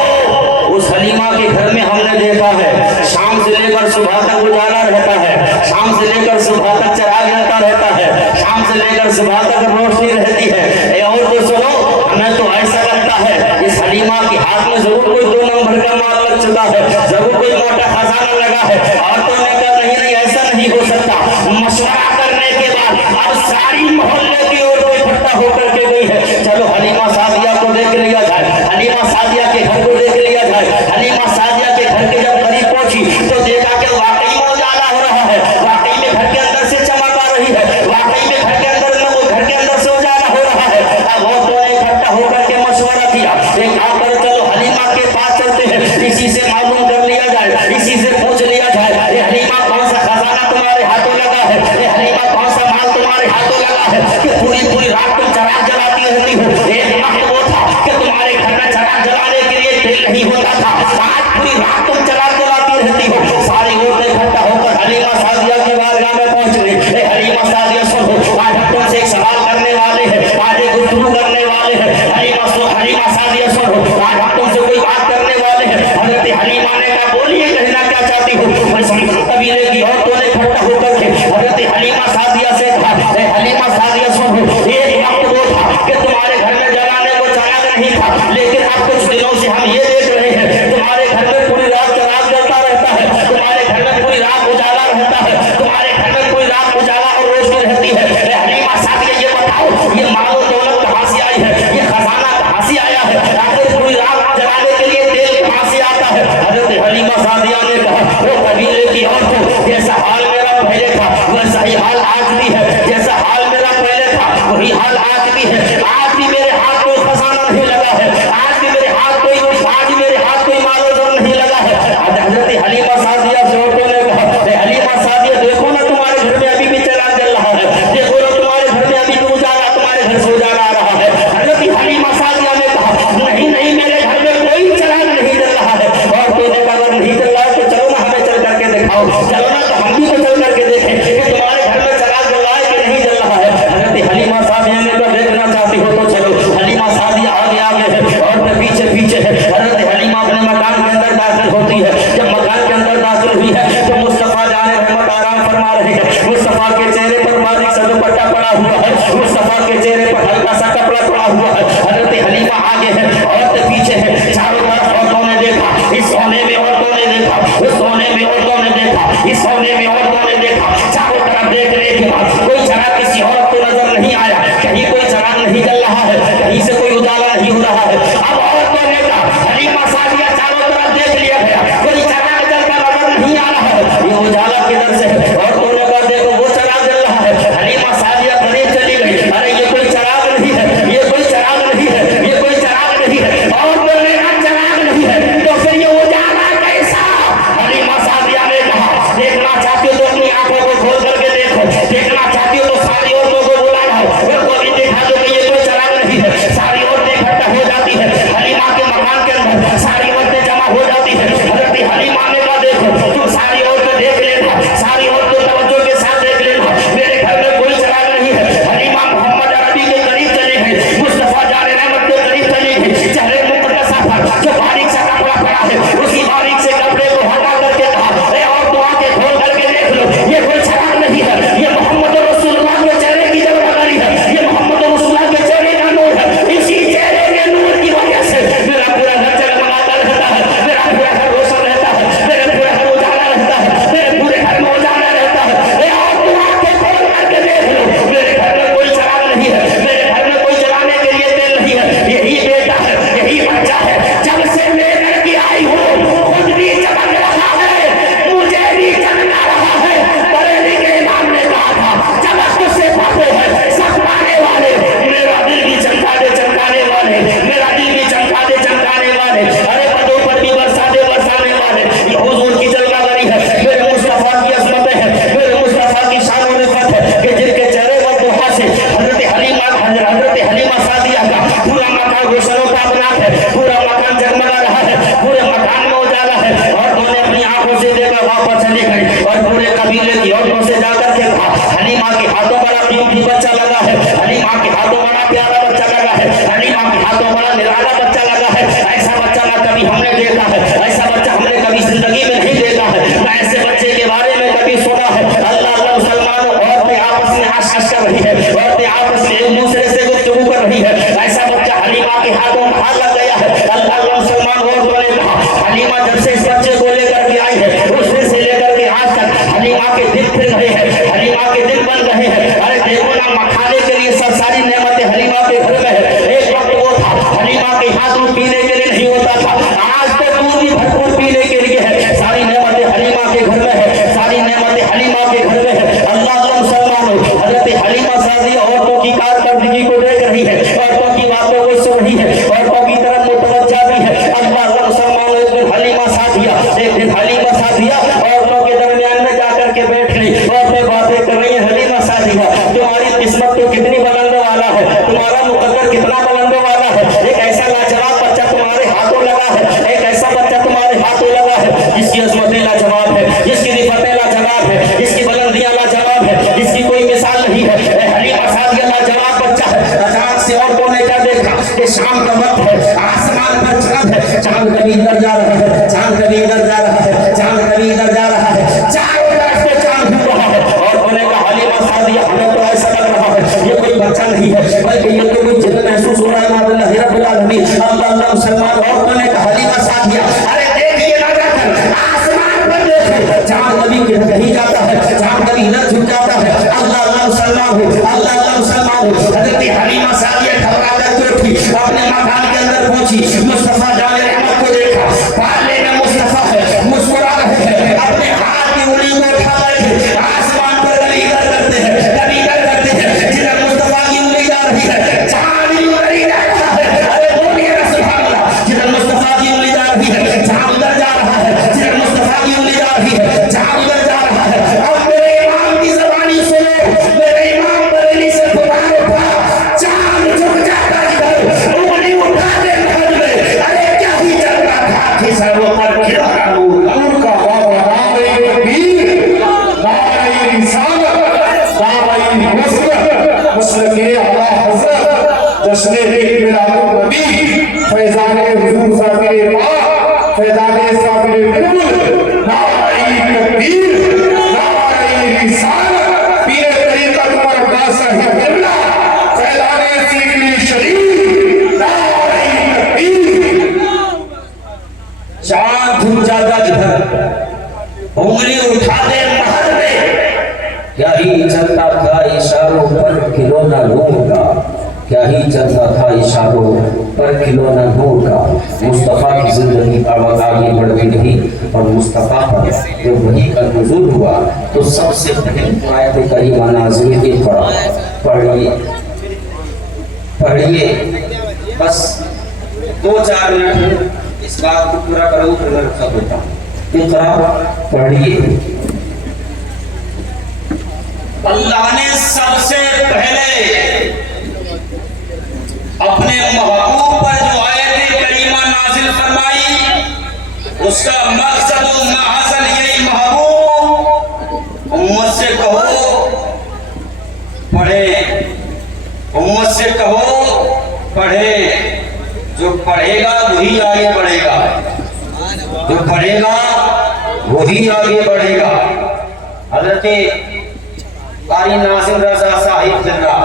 उस हलीमा के घर में हमने देखा है शाम से लेकर सुबह तक उजाला रहता है, शाम से लेकर सुबह तक चिराग रहता रहता है, शाम से लेकर सुबह तक रोशनी रहती है। और तो सुनो, हमें तो ऐसा लगता है इस हलीमा के हाथ में जरूर कोई 2 नंबर का माल लग चुका है, जरूर कोई मोटा खजाना लगा है। औरतों ने कहा नहीं नहीं, ऐसा नहीं हो सकता। मशवरा करने के बाद अब सारी मोहल्ले की औरतें इकट्ठा होकर के गई है, चलो हलीमा सादिया को देख लिया जाए, हलीमा सादिया के घर को देख लिया जाए। हलीमा सादिया के घर के जब करीब पहुंची तो देखा कि वाकई में उजाला हो रहा है, वाकई में घर के अंदर से चमक आ रही है, वाकई में घर के अंदर से उजाला हो रहा है। अब वो दोनों इकट्ठा होकर के मशवरा किया, एक काम करो, चलो हलीमा के पास चलते हैं, इसी से मालूम कर लिया जाए, इसी से पूछ लिया जाए, ये हलीमा कौन सा खजाना तुम्हारे हाथों लगा है, ये हलीमा कौन सा माल तुम्हारे हाथों लगा है कि पूरी पूरी रात तुम चिराग जलाती रहती हो। एक वक्त वो था कि तुम्हारे घर में चिराग जलाने के लिए तेल नहीं होता था, आज पूरी रात तुम चिराग जलाती रहती हो। सारी औरतें इकट्ठा होकर हलीमा सादिया की बारगाह में पहुंच गई। हलीमा सादिया सुनो, आज हम तुमसे एक सवाल करने वाले हैं, आज एक गुफ्तगू करने वाले हैं। हलीमा सादिया सुनो, आज हम तुमसे कोई बात करने वाले हैं। हजरत हलीमा ने कहा, बोलिए, कहना क्या चाहती हो। कबीले की औरतों ने इकट्ठा होकर के हजरत हलीमा सादिया से कहा, हलीमा सादिया सुनो, एक वक्त वो था कि तुम्हारे घर में जलाने को चिराग नहीं था, लेकिन अब कुछ दिनों से हम ये देख रहे हैं तुम्हारे घर में पूरी रात चिराग जलता रहता है, तुम्हारे घर में पूरी रात उजाला रहता है, तुम्हारे घर में पूरी रात उजाला और रोशनी रहती है। हलीमा सादिया, ये बताओ, ये मालो दौलत कहाँ से आई है, ये खजाना कहाँ से आया है, आखिर पूरी रात जलाने के लिए तेल कहाँ से आता है। हजरत हलीमा सादिया ने कहा, वो कबीले की औरतों, जैसा हाल मेरा पहले था वैसा ही हाल आज भी है, जैसा हाल मेरा पहले था वही हाल आज भी है। आज भी मेरे हाथ कोई खजाना नहीं लगा है, आज भी मेरे हाथ कोई मालो दौलत नहीं लगा है। हजरत हलीमा सादिया से औरतों ने कहा, हलीमा सादिया, देखो ना तुम्हारे घर में अभी भी चिराग जल रहा है, देखो ना तुम्हारे घर में अभी भी उजाला, तुम्हारे घर से उजाला आ रहा है। हजरत हलीमा सादिया ने कहा, नहीं नहीं, मेरे घर में कोई चिराग नहीं जल रहा है। औरतों ने कहा, अगर नहीं जल रहा है तो चलो ना, हमें चल करके दिखाओ, चलो ना, तो हम भी तो चल करके देखें कि तुम्हारे घर में चिराग जल रहा है कि नहीं जल रहा है। हजरत हलीमा सादिया ने कहा, देखना चाहती हो तो चलो। हलीमा सादिया आगे आगे है, औरतें पीछे पीछे है। हजरत हलीमा अपने मकान के अंदर दाखिल होती है। जब मकान के अंदर दाखिल हुई है तो मुस्तफा जाने रहमत आराम फरमा रहे हैं। मुस्तफा के चेहरे पर बारीक सा दुपट्टा पड़ा हुआ है, मुस्तफा के चेहरे पर हल्का सा कपड़ा पड़ा हुआ है। हजरत हलीमा कोने में औरतों ने देखा, इस कोने में औरतों ने देखा, चारों तरफ देखने के बाद कोई चिराग किसी औरत को नजर नहीं आया, कहीं कोई चिराग नहीं जल रहा है, कहीं से कोई उजाला नहीं हो रहा है। अब औरतों ने कहा, हलीमा सादिया चारों तरफ देख लिया गया, कोई चिराग जलता नजर नहीं आ रहा है, ये उजाला किधर से है? औरतों ने कहा देखो वो चिराग जल रहा है। हलीमा सादिया करीब चली गई, अरे ये कोई चिराग नहीं है, ये कोई चिराग नहीं है, ये कोई चिराग नहीं है। औरतों ने कहा चिराग नहीं है तो फिर ये उजाला कैसा? हलीमा सादिया ने कहा देखना चाहती हो तो अपनी आंखों को खोल करके देखो, देखना चाहती हो तो सारी औरतों को बुला लाओ, उनको भी दिखा दो कि ये कोई चिराग नहीं है। सारी औरतें इकट्ठा हो जाती है हलीमा के मकान के अंदर, सारी औरतें जमा हो जाती है। हजरत हलीमा ने कहा देखो तुम सारी औरतें देख लेना, सारी औरतें तवज्जो के साथ देख लेना, मेरे घर में कोई चिराग नहीं है। हलीमा मोहम्मद अरबी के करीब चली गई, मुस्तफा जाने रहमत के करीब चली गई, चेहरे मुकद्दसा पर जो बारीक सा कपड़ा पड़ा है उसी बारीक से कपड़े को हटा करके कहा ए और दुआ के खोल करके देख लो, ये कोई चिराग नहीं है, ये मोहम्मद रसूलुल्लाह के चेहरे की जलवागरी है, ये मोहम्मद रसूलुल्लाह के चेहरे का नूर है। इसी चेहरे के नूर की वजह से मेरा पूरा घर जगमगाता रहता है, मेरा पूरा घर रोशन रहता है, मेरे पूरे घर उजाला रहता है, मेरे पूरे घर में उजाला रहता है। ए और दुआ के खोल करके देख लो, मेरे घर में कोई चिराग नहीं है, मेरे घर में कोई जलाने के लिए तेल नहीं है, यही बेटा है, यही बच्चा है, जब से लेकर के आई हूँ खुद भी चमक रहा है, मुझे भी चमका रहा है। बरेली के इमाम ने कहा था चमक तुझसे पाते हैं सब पाने वाले, मेरा दिल भी चमकाने वाले, मेरा दिल भी चमकाने वाले, अरे पदों पर भी बरसाने वाले, ये हुजूर की जलवागरी है, मेरे मुस्तफा की अजमत है, मेरे मुस्तफा की शान और इज्जत है कि जिनके चेहरे पर दुआ से हजरत हलीमा सादिया का पूरा मकान रोशनों का बना है, पूरा मकान जगमगा रहा है, पूरे मकान में उजाला है। और दोनों अपनी आंखों से देखा वापस चली गई और पूरे कबीले की औरतों से जाकर के कहा हलीमा के हाथों बड़ा कीमती बच्चा लगा है, हलीमा के हाथों बड़ा प्यारा बच्चा लगा है, हलीमा के हाथों बड़ा निराला बच्चा लगा है। ऐसा बच्चा ना कभी हमने देखा है, ऐसा बच्चा हमने कभी जिंदगी में नहीं देखा है, ना ऐसे बच्चे के बारे में कभी सुना है। अल्लाह अल्लाह मुसलमानों औरतें आपस में आश कर रही है, औरतें आपस में एक दूसरे से गुफ्तगू कर रही है, ऐसा बच्चा हलीमा के हाथों में हाथ लग गया है। अल्लाह अल्लाह मुसलमान औरतों ने कहा हलीमा जब से इस बच्चे को लेकर के आई है उस दिन से लेकर के आज तक हलीमा के दिल फिर रहे हैं, हलीमा के दिल बन रहे हैं। अरे देखो ना मखाने के लिए सब सारी नेमतें हलीमा के घर में है। एक वक्त वो था हलीमा के हाथ दूध पीने के लिए नहीं होता था, आज तो दूध भी भरपूर पीने के लिए है। सारी नेमतें हलीमा के घर में है, सारी नेमतें हलीमा के घर में है। अल्लाह अल्लाह मुसलमानों हजरत हलीमा सादिया औरतों की कारकर्दगी को देख रही है, औरतों की बातों को सुन रही है, औरतों की तरफ मुतवज्जा भी है। अल्लाह अल्लाह मुसलमानों एक दिन हलीमा सादिया औरतों के दरमियान में जाकर के बैठ गई, औरतें बातें कर रही है हलीमा सादिया तुम्हारी किस्मत तो कितनी बुलंद वाला है, तुम्हारा मुकद्दर कितना बुलंद वाला है। एक ऐसा लाजवाब बच्चा तुम्हारे हाथों लगा है, एक ऐसा बच्चा तुम्हारे हाथों लगा है जिसकी अजमतें लाजवाब है, जिसकी रिफतें लाजवाब है, जिसकी बुलंदियां लाजवाब है, जिसकी कोई मिसाल नहीं है। हलीमा सादिया लाजवाब बच्चा है। अचानक से औरतों ने क्या देखा कि शाम का वक्त है, आसमान पर चांद है, चांद कभी इधर जा रहा है, चांद कभी इधर जा रहा है, चांद कभी इधर जा रहा है, चारों तरफ से चांद घूम रहा है। और उन्होंने कहा हलीमा सादिया हमें तो ऐसा लग रहा है ये कोई बच्चा नहीं है बल्कि ये तो कोई जिन्न महसूस हो रहा है। मादल्लाह रब्बुल आलमीन अल्लाह अल्लाह मुसलमान औरतों ने कहा हलीमा सादिया अरे देखिए ना जाकर आसमान पर देखो, चांद कभी कहीं जाता है, चांद कभी इधर झुक जाता है। अल्लाह अल्लाह मुसलमान हो हजरत हलीमा सादिया घबरा कर उठी, अपने मकान के अंदर पहुंची, मुस्तफा जाने रहमत को देखा, पाले में मुस्तफा है, मुस्कुरा रहे हैं, अपने हाथ की उंगली को उठा रहे हैं, आसमान पर कभी इधर करते हैं, कभी इधर करते हैं, जिधर मुस्तफा की उंगली जा रही है चांद उधर ही जा रहा है। अरे बोलिए ना सुभान अल्लाह, जिधर मुस्तफा की उंगली जा रही है चांद उधर जा रहा है, जिधर मुस्तफा की उंगली जा रही है चांद उधर जा रहा है। अब मेरे इमाम की ज़बानी सुनो, मेरे इमाम बरेली से पुकार उठा, चांद झुक जाता इधर, उंगली उठा दे घर में, अरे क्या ही चल रहा था कि सर्व पर गिरा नूर का उंगली उठा दे महर में, क्या ही चलता था इशारों पर खिलौना नूर का, क्या ही चलता था इशारों पर खिलौना नूर का। मुस्तफ़ा की जिंदगी आगे बढ़ती रही और मुस्तफ़ा पर जब वही का नुज़ूल हुआ तो सबसे पहले आयत करीमा नाज़िल के पढ़िए बस 2-4 मिनट इस बात को पूरा करूँ फिर मैं रुखसत होता हूँ। इक़रा पढ़िए। अल्लाह ने सबसे पहले अपने महबूब पर जो आयत करीमा नाज़िल फरमाई उसका मकसद और महज़ल यही, महबूब उम्मत से कहो पढ़े, उम्मत से कहो पढ़े। जो पढ़ेगा वही आगे बढ़ेगा, जो पढ़ेगा वही आगे बढ़ेगा। हज़रत कारी नासिर रज़ा साहिब जिल्ला,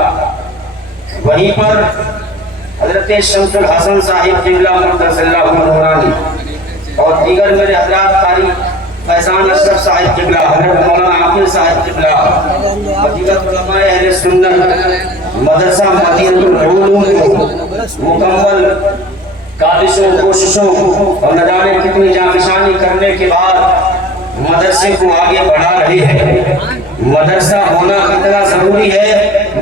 वहीं पर हज़रत शम्सुल हसन साहिब जिल्ला मुर्तज़िल्लाहु नूरानी और दीगर मेरे हज़रात कारी फैज़ान अशरफ साहिब जिल्ला, हज़रत मौलाना आकिल साहिब जिल्ला और दीगर उलमाए अहले सुन्नत मदरसा मदीनतुल उलूम को मुकम्मल काबिशों कोशिशों और न जाने कितनी जानिशानी करने के बाद मदरसे को आगे बढ़ा रही है। मदरसा होना कितना जरूरी है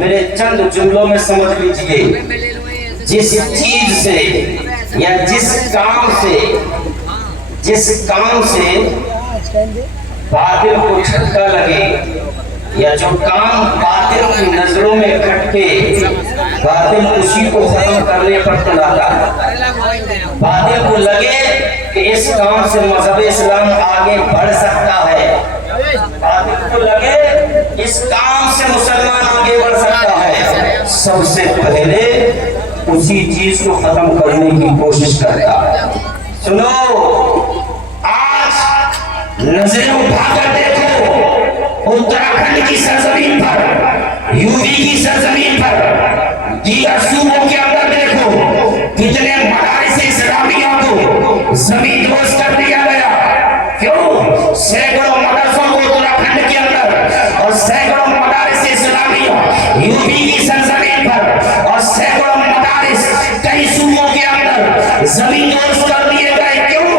मेरे चंद जुमलों में समझ लीजिए। जिस चीज से या जिस काम से बातिल को झटका लगे या जो काम बातिल की नजरों में खटके, बातिल उसी को खत्म करने पर चलाता है। बातिल को लगे कि इस काम से मजहब इस्लाम आगे बढ़ सकता है, बातिल को लगे इस काम से मुसलमान आगे बढ़ सकता है, सबसे पहले उसी चीज को खत्म करने की कोशिश करता है। सुनो, आज नजरें उठाकर देखो उत्तराखंड की सरजमीन पर, यूपी की सरजमीन पर, दीगर सूबों के अंदर देखो कितने मदारिस इस्लामिया को जमीन दोज कर दिया गया। क्यों? सैकड़ों मदरसों को उत्तराखंड के अंदर और सैकड़ों मदारिस इस्लामिया यूपी की सरजमीन पर और सैकड़ों मदारिस कई सूबों के अंदर जमीन दोज कर दिए गए। क्यों?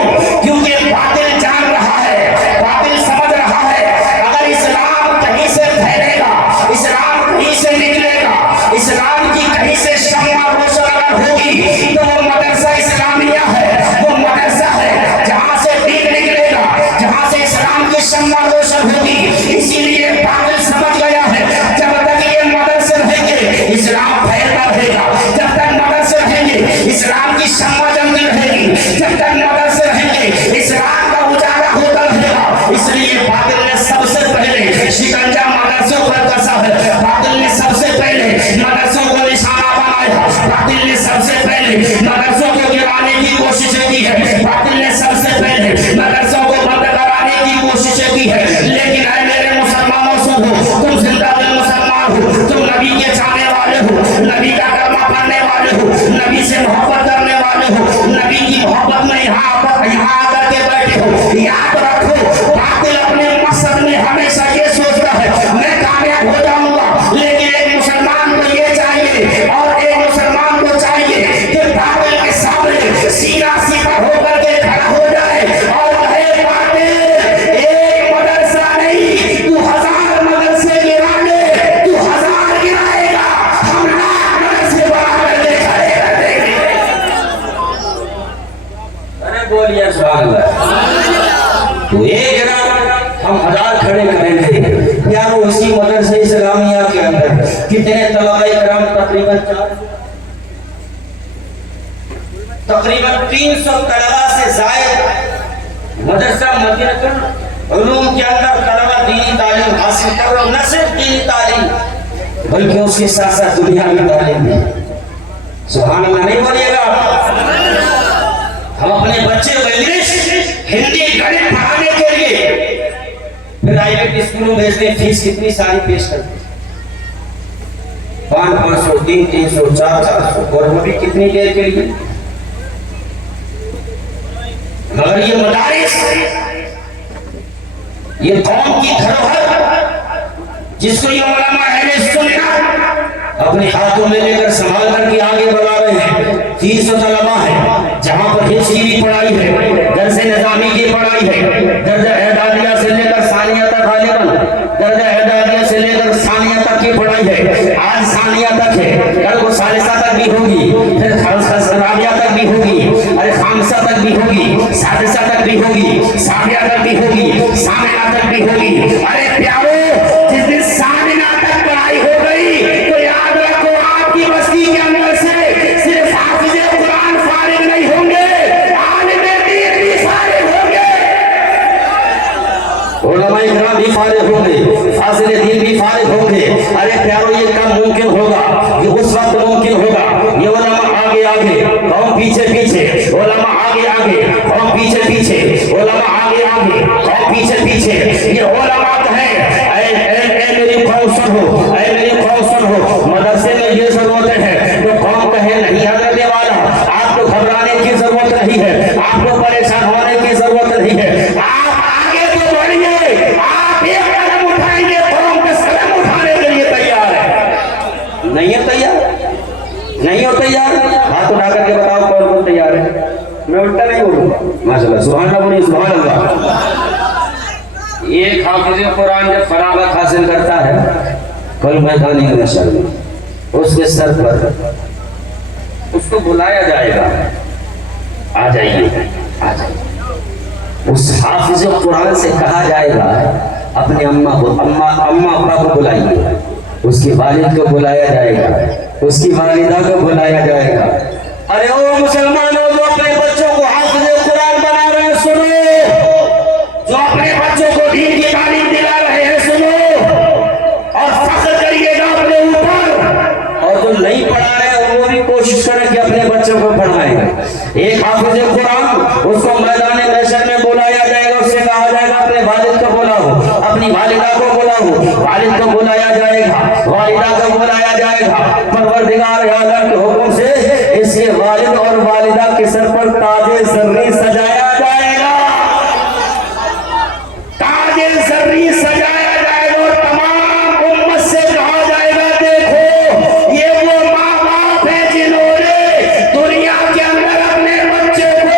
क्योंकि बातिल जान रहा है, बातिल समझ रहा है अगर इस्लाम कहीं से फैलेगा, इस्लाम कहीं से निकलेगा, इस्लाम की कहीं से शम्मा रोशन अगर होगी तो वो मदरसा इस्लामिया है, वो मदरसा है जहां से दीन निकलेगा, जहां से इस्लाम की शम्मा रोशन होगी। इसीलिए बातिल समझ गया है जब तक ये मदरसे रहेंगे इस्लाम फैलता रहेगा, जब तक मदरसे रहेंगे इस्लाम की शम्मा जमती रहेगी, जब तक मदरसे रहेंगे इस्लाम का उजाला होता रहेगा। इसलिए बातिल ने सबसे पहले शिकंजा मदरसों पर कसा है, बातिल ने सबसे पहले मदरसों को निशाना बनाया, बातिल ने सबसे पहले मदरसों को गिराने की कोशिशें की है, बातिल ने सबसे पहले मदरसों को बंद कराने की कोशिशें की है। लेकिन ऐ मेरे मुसलमानों सुनो, तुम जिंदा दिल मुसलमान हो, तुम नबी के चाहने वाले हो, नबी का कलमा पढ़ने वाले हो, नबी से मोहब्बत करने वाले हो, नबी की मोहब्बत में यहाँ आकर के बैठे हो। याद रखो, बातिल अपने मकसद में हमेशा ये सोचता है मैं कामयाब हो जाऊंगा, लेकिन एक मुसलमान को ये चाहिए और एक मुसलमान को चाहिए कि बातिल के सामने सीधा सीधा होकर के खड़ा हो जाए और कहे बातिल एक मदरसा नहीं तू 1000 मदरसे गिरा ले, तू 1000 गिराएगा, हम लाख मदरसे बराबर दिखाएगा। अरे बोलिए सुभान अल्लाह। तो एक गिरा हम 1000 खड़े करेंगे यार। उसी मदरसे इस्लामिया के अंदर कितने तलबा इकराम, तकरीबन 300 तलबा से जायद मदरसा मदीनतुल उलूम के अंदर तलबा दीनी तालीम हासिल कर रहे हो। न सिर्फ दीनी तालीम बल्कि उसके साथ साथ दुनिया की तालीम भी। सुभान अल्लाह नहीं बोलिएगा। हम अपने बच्चे को इंग्लिश, हिंदी, गणित पढ़ाने के लिए प्राइवेट स्कूलों में भेजते, फीस कितनी सारी पेश करते, 500, 300, 400 और वो भी कितनी देर के लिए। मगर ये मदारिस ये कौम की धरोहर जिसको ये उलमा अहले सुन्नत अपने हाथों में लेकर संभाल करके आगे बढ़ा रहे हैं। 300 तलबा है जहां पर हिस्ट्री की पढ़ाई है, दर्स निजामी की पढ़ाई है, दर्जा एदादिया से लेकर सानिया तक, गालिबन दर्जा एदादिया से लेकर सानिया तक की पढ़ाई है। आज सानिया तक है, कल को सालिसा तक भी होगी, फिर राबिया तक भी होगी, अरे खामसा तक भी होगी, सादिसा तक भी होगी, साबिया तक भी होगी, सामिना तक भी होगी। अरे प्यारो, जिस दिन सामिना तक पढ़ाई हो गई तो याद रखो आपकी बस्ती के अंदर से सिर्फ हाफिज़े कुरान फारिग नहीं होंगे, आलिमे दीन भी फारिग होंगे, उलमाए किराम भी फारिग होंगे, फाज़िले दीन भी फारिग होंगे। अरे प्यारो, ये कब मुमकिन होगा? ये उस वक्त मुमकिन होगा ये उलमा आगे आगे कौम पीछे पीछे, उलमा आगे आगे कौम पीछे पीछे, उलमा आगे आगे कौम पीछे पीछे। ये उलमा कहे ऐ मेरी कौम सुनो, ऐ मेरी कौम सुनो, मदरसे में ये जरूरत है तो कौम कहे नहीं हजरत वाला, आपको घबराने की जरूरत नहीं है, आपको परेशान होने की जरूरत नहीं है, आप आगे तो बढ़िए, आप एक कदम उठाएंगे कौम के कदम उठाने के लिए तैयार है। नहीं है तैयार? नहीं हो तैयार? हाथ उठा करके बताओ कौन कौन तैयार है। मैं उल्टा नहीं बोलूंगा। माशाल्लाह, सुभान अल्लाह, बोलिए सुभान अल्लाह। एक हाफिज़ कुरान जब फरागत हासिल करता है कल मैदान महशर में, उसके सर पर उसको बुलाया जाएगा, आ जाइए आ जाइए। उस हाफिज़ कुरान से कहा जाएगा अपने अम्मा अब्बा को बुलाइए, उसके वालिद को बुलाया जाएगा, उसकी वालिदा को बुलाया जाएगा। अरे ओ मुसलमानों, जो अपने बच्चों को हाफिज़े कुरान बना रहे हैं सुनो, जो अपने बच्चों को दीन की तालीम दिला रहे हैं सुनो, और फख्र करिएगा अपने ऊपर। और जो नहीं पढ़ा रहे हैं वो भी कोशिश करें कि अपने बच्चों को पढ़ाएं। एक हाफिज़े कुरान, उसको मैदान महशर में बुलाया जाएगा, उससे कहा जाएगा अपने वालिद को बुलाओ, अपनी वालिदा को बुलाओ, वालिद को बुलाया जाएगा, वालिदा को बुलाया जाएगा। परवरदिगार आलम के हुक्म से इसके वालिद और वालिदा के सर पर ताजे ज़र्री सजाया जाएगा, ताजे ज़र्री सजाया जाएगा, और तमाम उम्मत से कहा जाएगा देखो ये वो माँ बाप है जिन्होंने दुनिया के अंदर अपने बच्चे को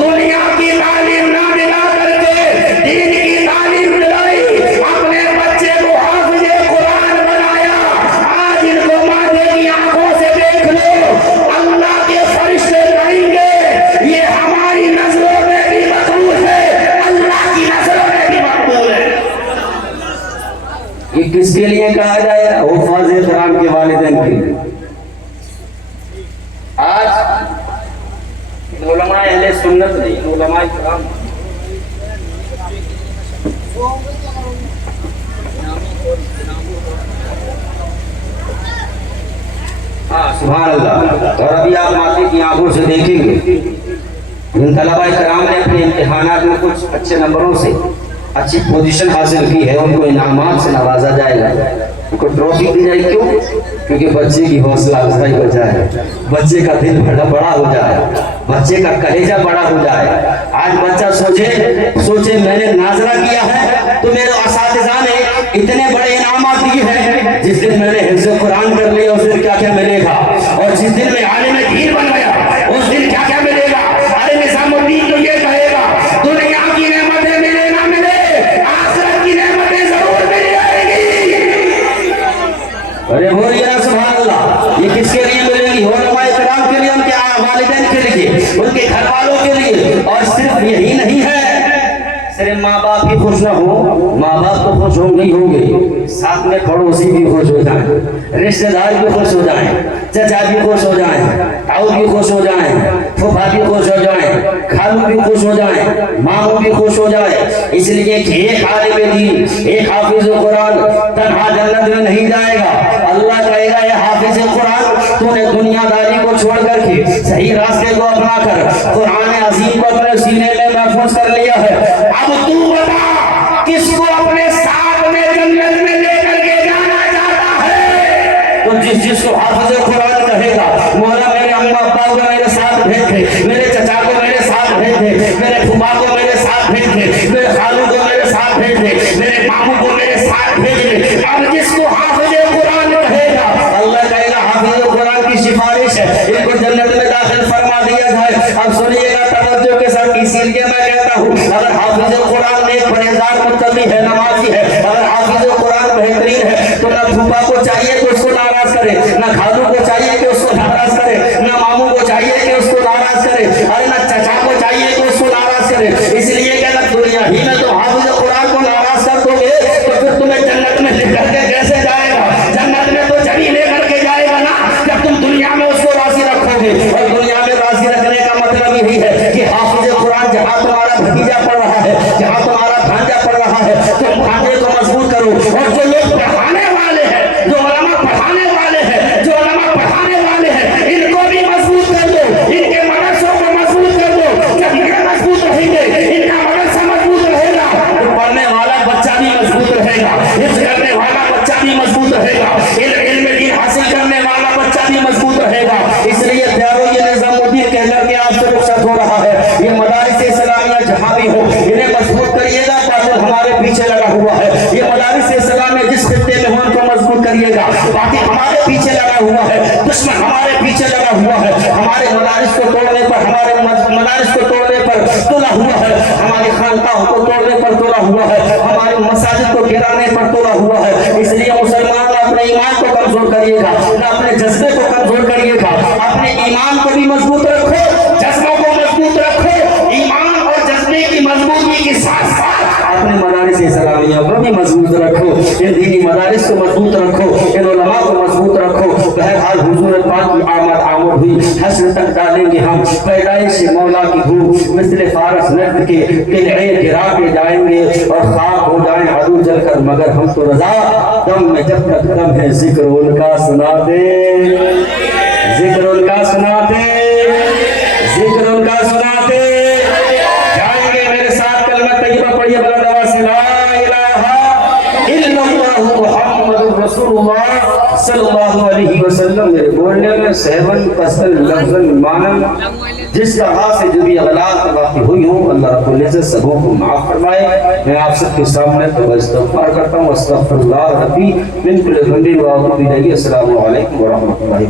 दुनिया की तालीम ना दिला करके दीन की तालीम दिलाई, अपने बच्चे को हाफिज़े कुरान बनाया। आज इनको माथे की आंखों से देख लो, अल्लाह के फरिश्ते कहेंगे ये हमारी नजरों में भी मकबूल है, अल्लाह की नजरों में भी मकबूल है। ये किसके लिए कहा जाएगा? हुफ़ाज़े कुरान के वालिदैन के लिए। आज उलमा अहले सुन्नत नहीं, उलमा किराम सुभान अल्लाह। और अभी आप माथे की आंखों से देखेंगे जिन तलबा कराम ने अपने इम्तिहानात में कुछ अच्छे नंबरों से अच्छी पोजीशन हासिल की है, उनको इनामात से नवाजा जाएगा, उनको ट्रॉफी दी जाएगी। क्यों? क्योंकि बच्चे की हौसला अफजाई हो जाए, बच्चे का दिल बड़ा हो जाए, बच्चे का कलेजा बड़ा हो जाए। आज बच्चा सोचे मैंने नाजरा किया है तो मेरे असातिज़ा ने इतने बड़े इनामात दिए हैं, जिस दिन मैंने हिफ्ज़ कुरान कर लिया उस दिन क्या क्या मिलेगा, और जिस दिन मैं आलिम दीन बन गया उस दिन क्या क्या मिलेगा। अरे निज़ामुद्दीन तो ये कहेगा दुनिया की नेमतें मिले ना मिले, आखिरत की नेमतें जरूर मिल जाएगी। अरे बोलिए ना सुभान अल्लाह। ये किसके लिए मिलेगी? उलमाए किराम के लिए, उनके वालिदैन के लिए, उनके घर वालों के लिए। और सिर्फ यही नहीं है, सिर्फ माँ बाप ही खुश ना हो, माँ बाप तो खुश होंगे ही होंगे, साथ में पड़ोसी भी खुश हो जाए, रिश्तेदार भी खुश हो जाए, चचा भी खुश हो जाए, ताऊ भी खुश हो जाए, फूफा भी खुश हो जाए, खालू भी खुश हो जाए, मामू भी खुश हो जाए। इसलिए कि एक आलिम दीन, एक हाफिज़ कुरान तन्हा जन्नत में नहीं जाएगा। अल्लाह कहेगा ये हाफिज़ कुरान तूने दुनियादारी को छोड़ करके सही रास्ते को अपना कर कुरान अज़ीम को अपने सीने में महफूज कर लिया है। अब तू बता किसको अपने साथ में जन्नत में लेकर के जाना चाहता है? तो जिसको हाफिज़ कुरान कहेगा मौला मेरे अम्मा अब्बा को मेरे साथ भेज दे, मेरे चचा को मेरे साथ भेज दे, मेरे फूफा को मेरे साथ भेज दे, मेरे खालू को मेरे साथ भेज दे, मेरे मामू को मेरे साथ भेज दे। अब जिसको हाफिज़ कुरान कहेगा, अल्लाह कहेगा हाफिज़ कुरान की सिफारिश है, इनको जन्नत में दाखिल फरमा दिया जाए। अब सुनिएगा तवज्जो के साथ, इसीलिए मैं कहता हूँ अगर हाफिज़ कुरान में परहेज़गार मुत्तकी है, नमाजी है, अगर हाफिज़ कुरान बेहतरीन है, तो ना फूफा को चाहिए कि उसको नाराज करे, ना खालू को चाहिए कि उसको नाराज करे, ना मामू को चाहिए कि उसको नाराज करे, अरे ना चचा को चाहिए कि उसको नाराज करे। इसलिए कि अगर दुनिया ही में तो हाफिज़ कुरान को नाराज कर दोगे तो फिर तुम्हें जन्नत में लेकर के कैसे जाएगा? जन्नत में तो जड़ी लेकर के जाएगा ना, जब तुम दुनिया में उसको राजी रखोगे। और दुनिया में राजी रखने का मतलब यही है कि हाफिज़ कुरान जहाँ तुम्हारा भतीजा पढ़ रहा है, जहाँ तुम्हारा भांजा पढ़ रहा है, तुम भांजे को मजबूत करो। और जो लोग पढ़ाने वाले हैं, जो उलमा पढ़ाने वाले हैं, जो उलमा पढ़ाने वाले हैं, इनको भी मजबूत कर दो, इनके मदरसों को मजबूत कर दो। जब ये मजबूत रहेंगे, इनका मदरसा मजबूत रहेगा, तो पढ़ने वाला बच्चा भी मजबूत रहेगा, हिफ्ज़ करने वाला बच्चा भी मजबूत रहेगा, इल्म दीन हासिल करने वाला बच्चा भी मजबूत रहेगा। इसलिए प्यारो, ये निज़ामुद्दीन कहकर के आपसे रुखसत हो रहा है। ये मदारिस इस्लामिया जहाँ भी हो, इन्हें मजबूत करिएगा, बातिल हमारे पीछे लगा हुआ है। ये मदारिस इस्लामिया जिस खित्ते में हो, उनको मजबूत करिएगा, बाकी हमारे पीछे लगा हुआ है, दुश्मन हमारे पीछे लगा हुआ है। हमारे मदारिस को तोड़ने पर, हमारे मदारिस को तोड़ने पर तुला हुआ है, हमारी खानकाहों को तोड़ने पर तुला हुआ है, हमारी मसाजिद को गिराने पर तुला हुआ है। इसलिए मुसलमान अपने ईमान को कमजोर करिएगा, ना अपने जज्बे को कमजोर करिएगा। अपने ईमान को भी मजबूत रखो, जज्बों को मजबूत रखो। ईमान और जज्बे की मजबूती के साथ साथ अपने मदारिस इस्लामिया को भी मजबूत रखो, इन दीनी मदारिस को मजबूत रखो, इन उलमा को मजबूत रखो। बहरहाल हुजूर पाक की आमद हुई, हश्र तक डालेंगे हम पैदाइश मौला की धूप, मिस्ले फारस नर्द के किले गिरा के जाएंगे और खाक हो जाए अदू जलकर, मगर हम तो रजा दम में जब तक दम है जिक्र उनका सुना दे, जिक्र उनका सुना दे, जिक्र उनका सुना दे। जाएंगे मेरे साथ कलमा तैयबा पढ़िए, बुलंद आवाज से ला इलाहा इल्लल्लाह मुहम्मदुर रसूलुल्लाह सल्लल्लाहु अलैहि वसल्लम। मेरे बोलने में सहवन पसल लफ्ज़न मानन जिस तरह से जो भी गलत बातें हुई हो, अल्लाह रब्बुल इज्जत सबों को माफ फरमाए। मैं आप सबके सामने तो इस्तग़फ़ार करता हूँ, अस्तग़फ़िरुल्लाह रब्बी मिन कुल्लि ज़ंबिन व अतूबु इलैहि। अस्सलामु अलैकुम व रहमतुल्लाहि।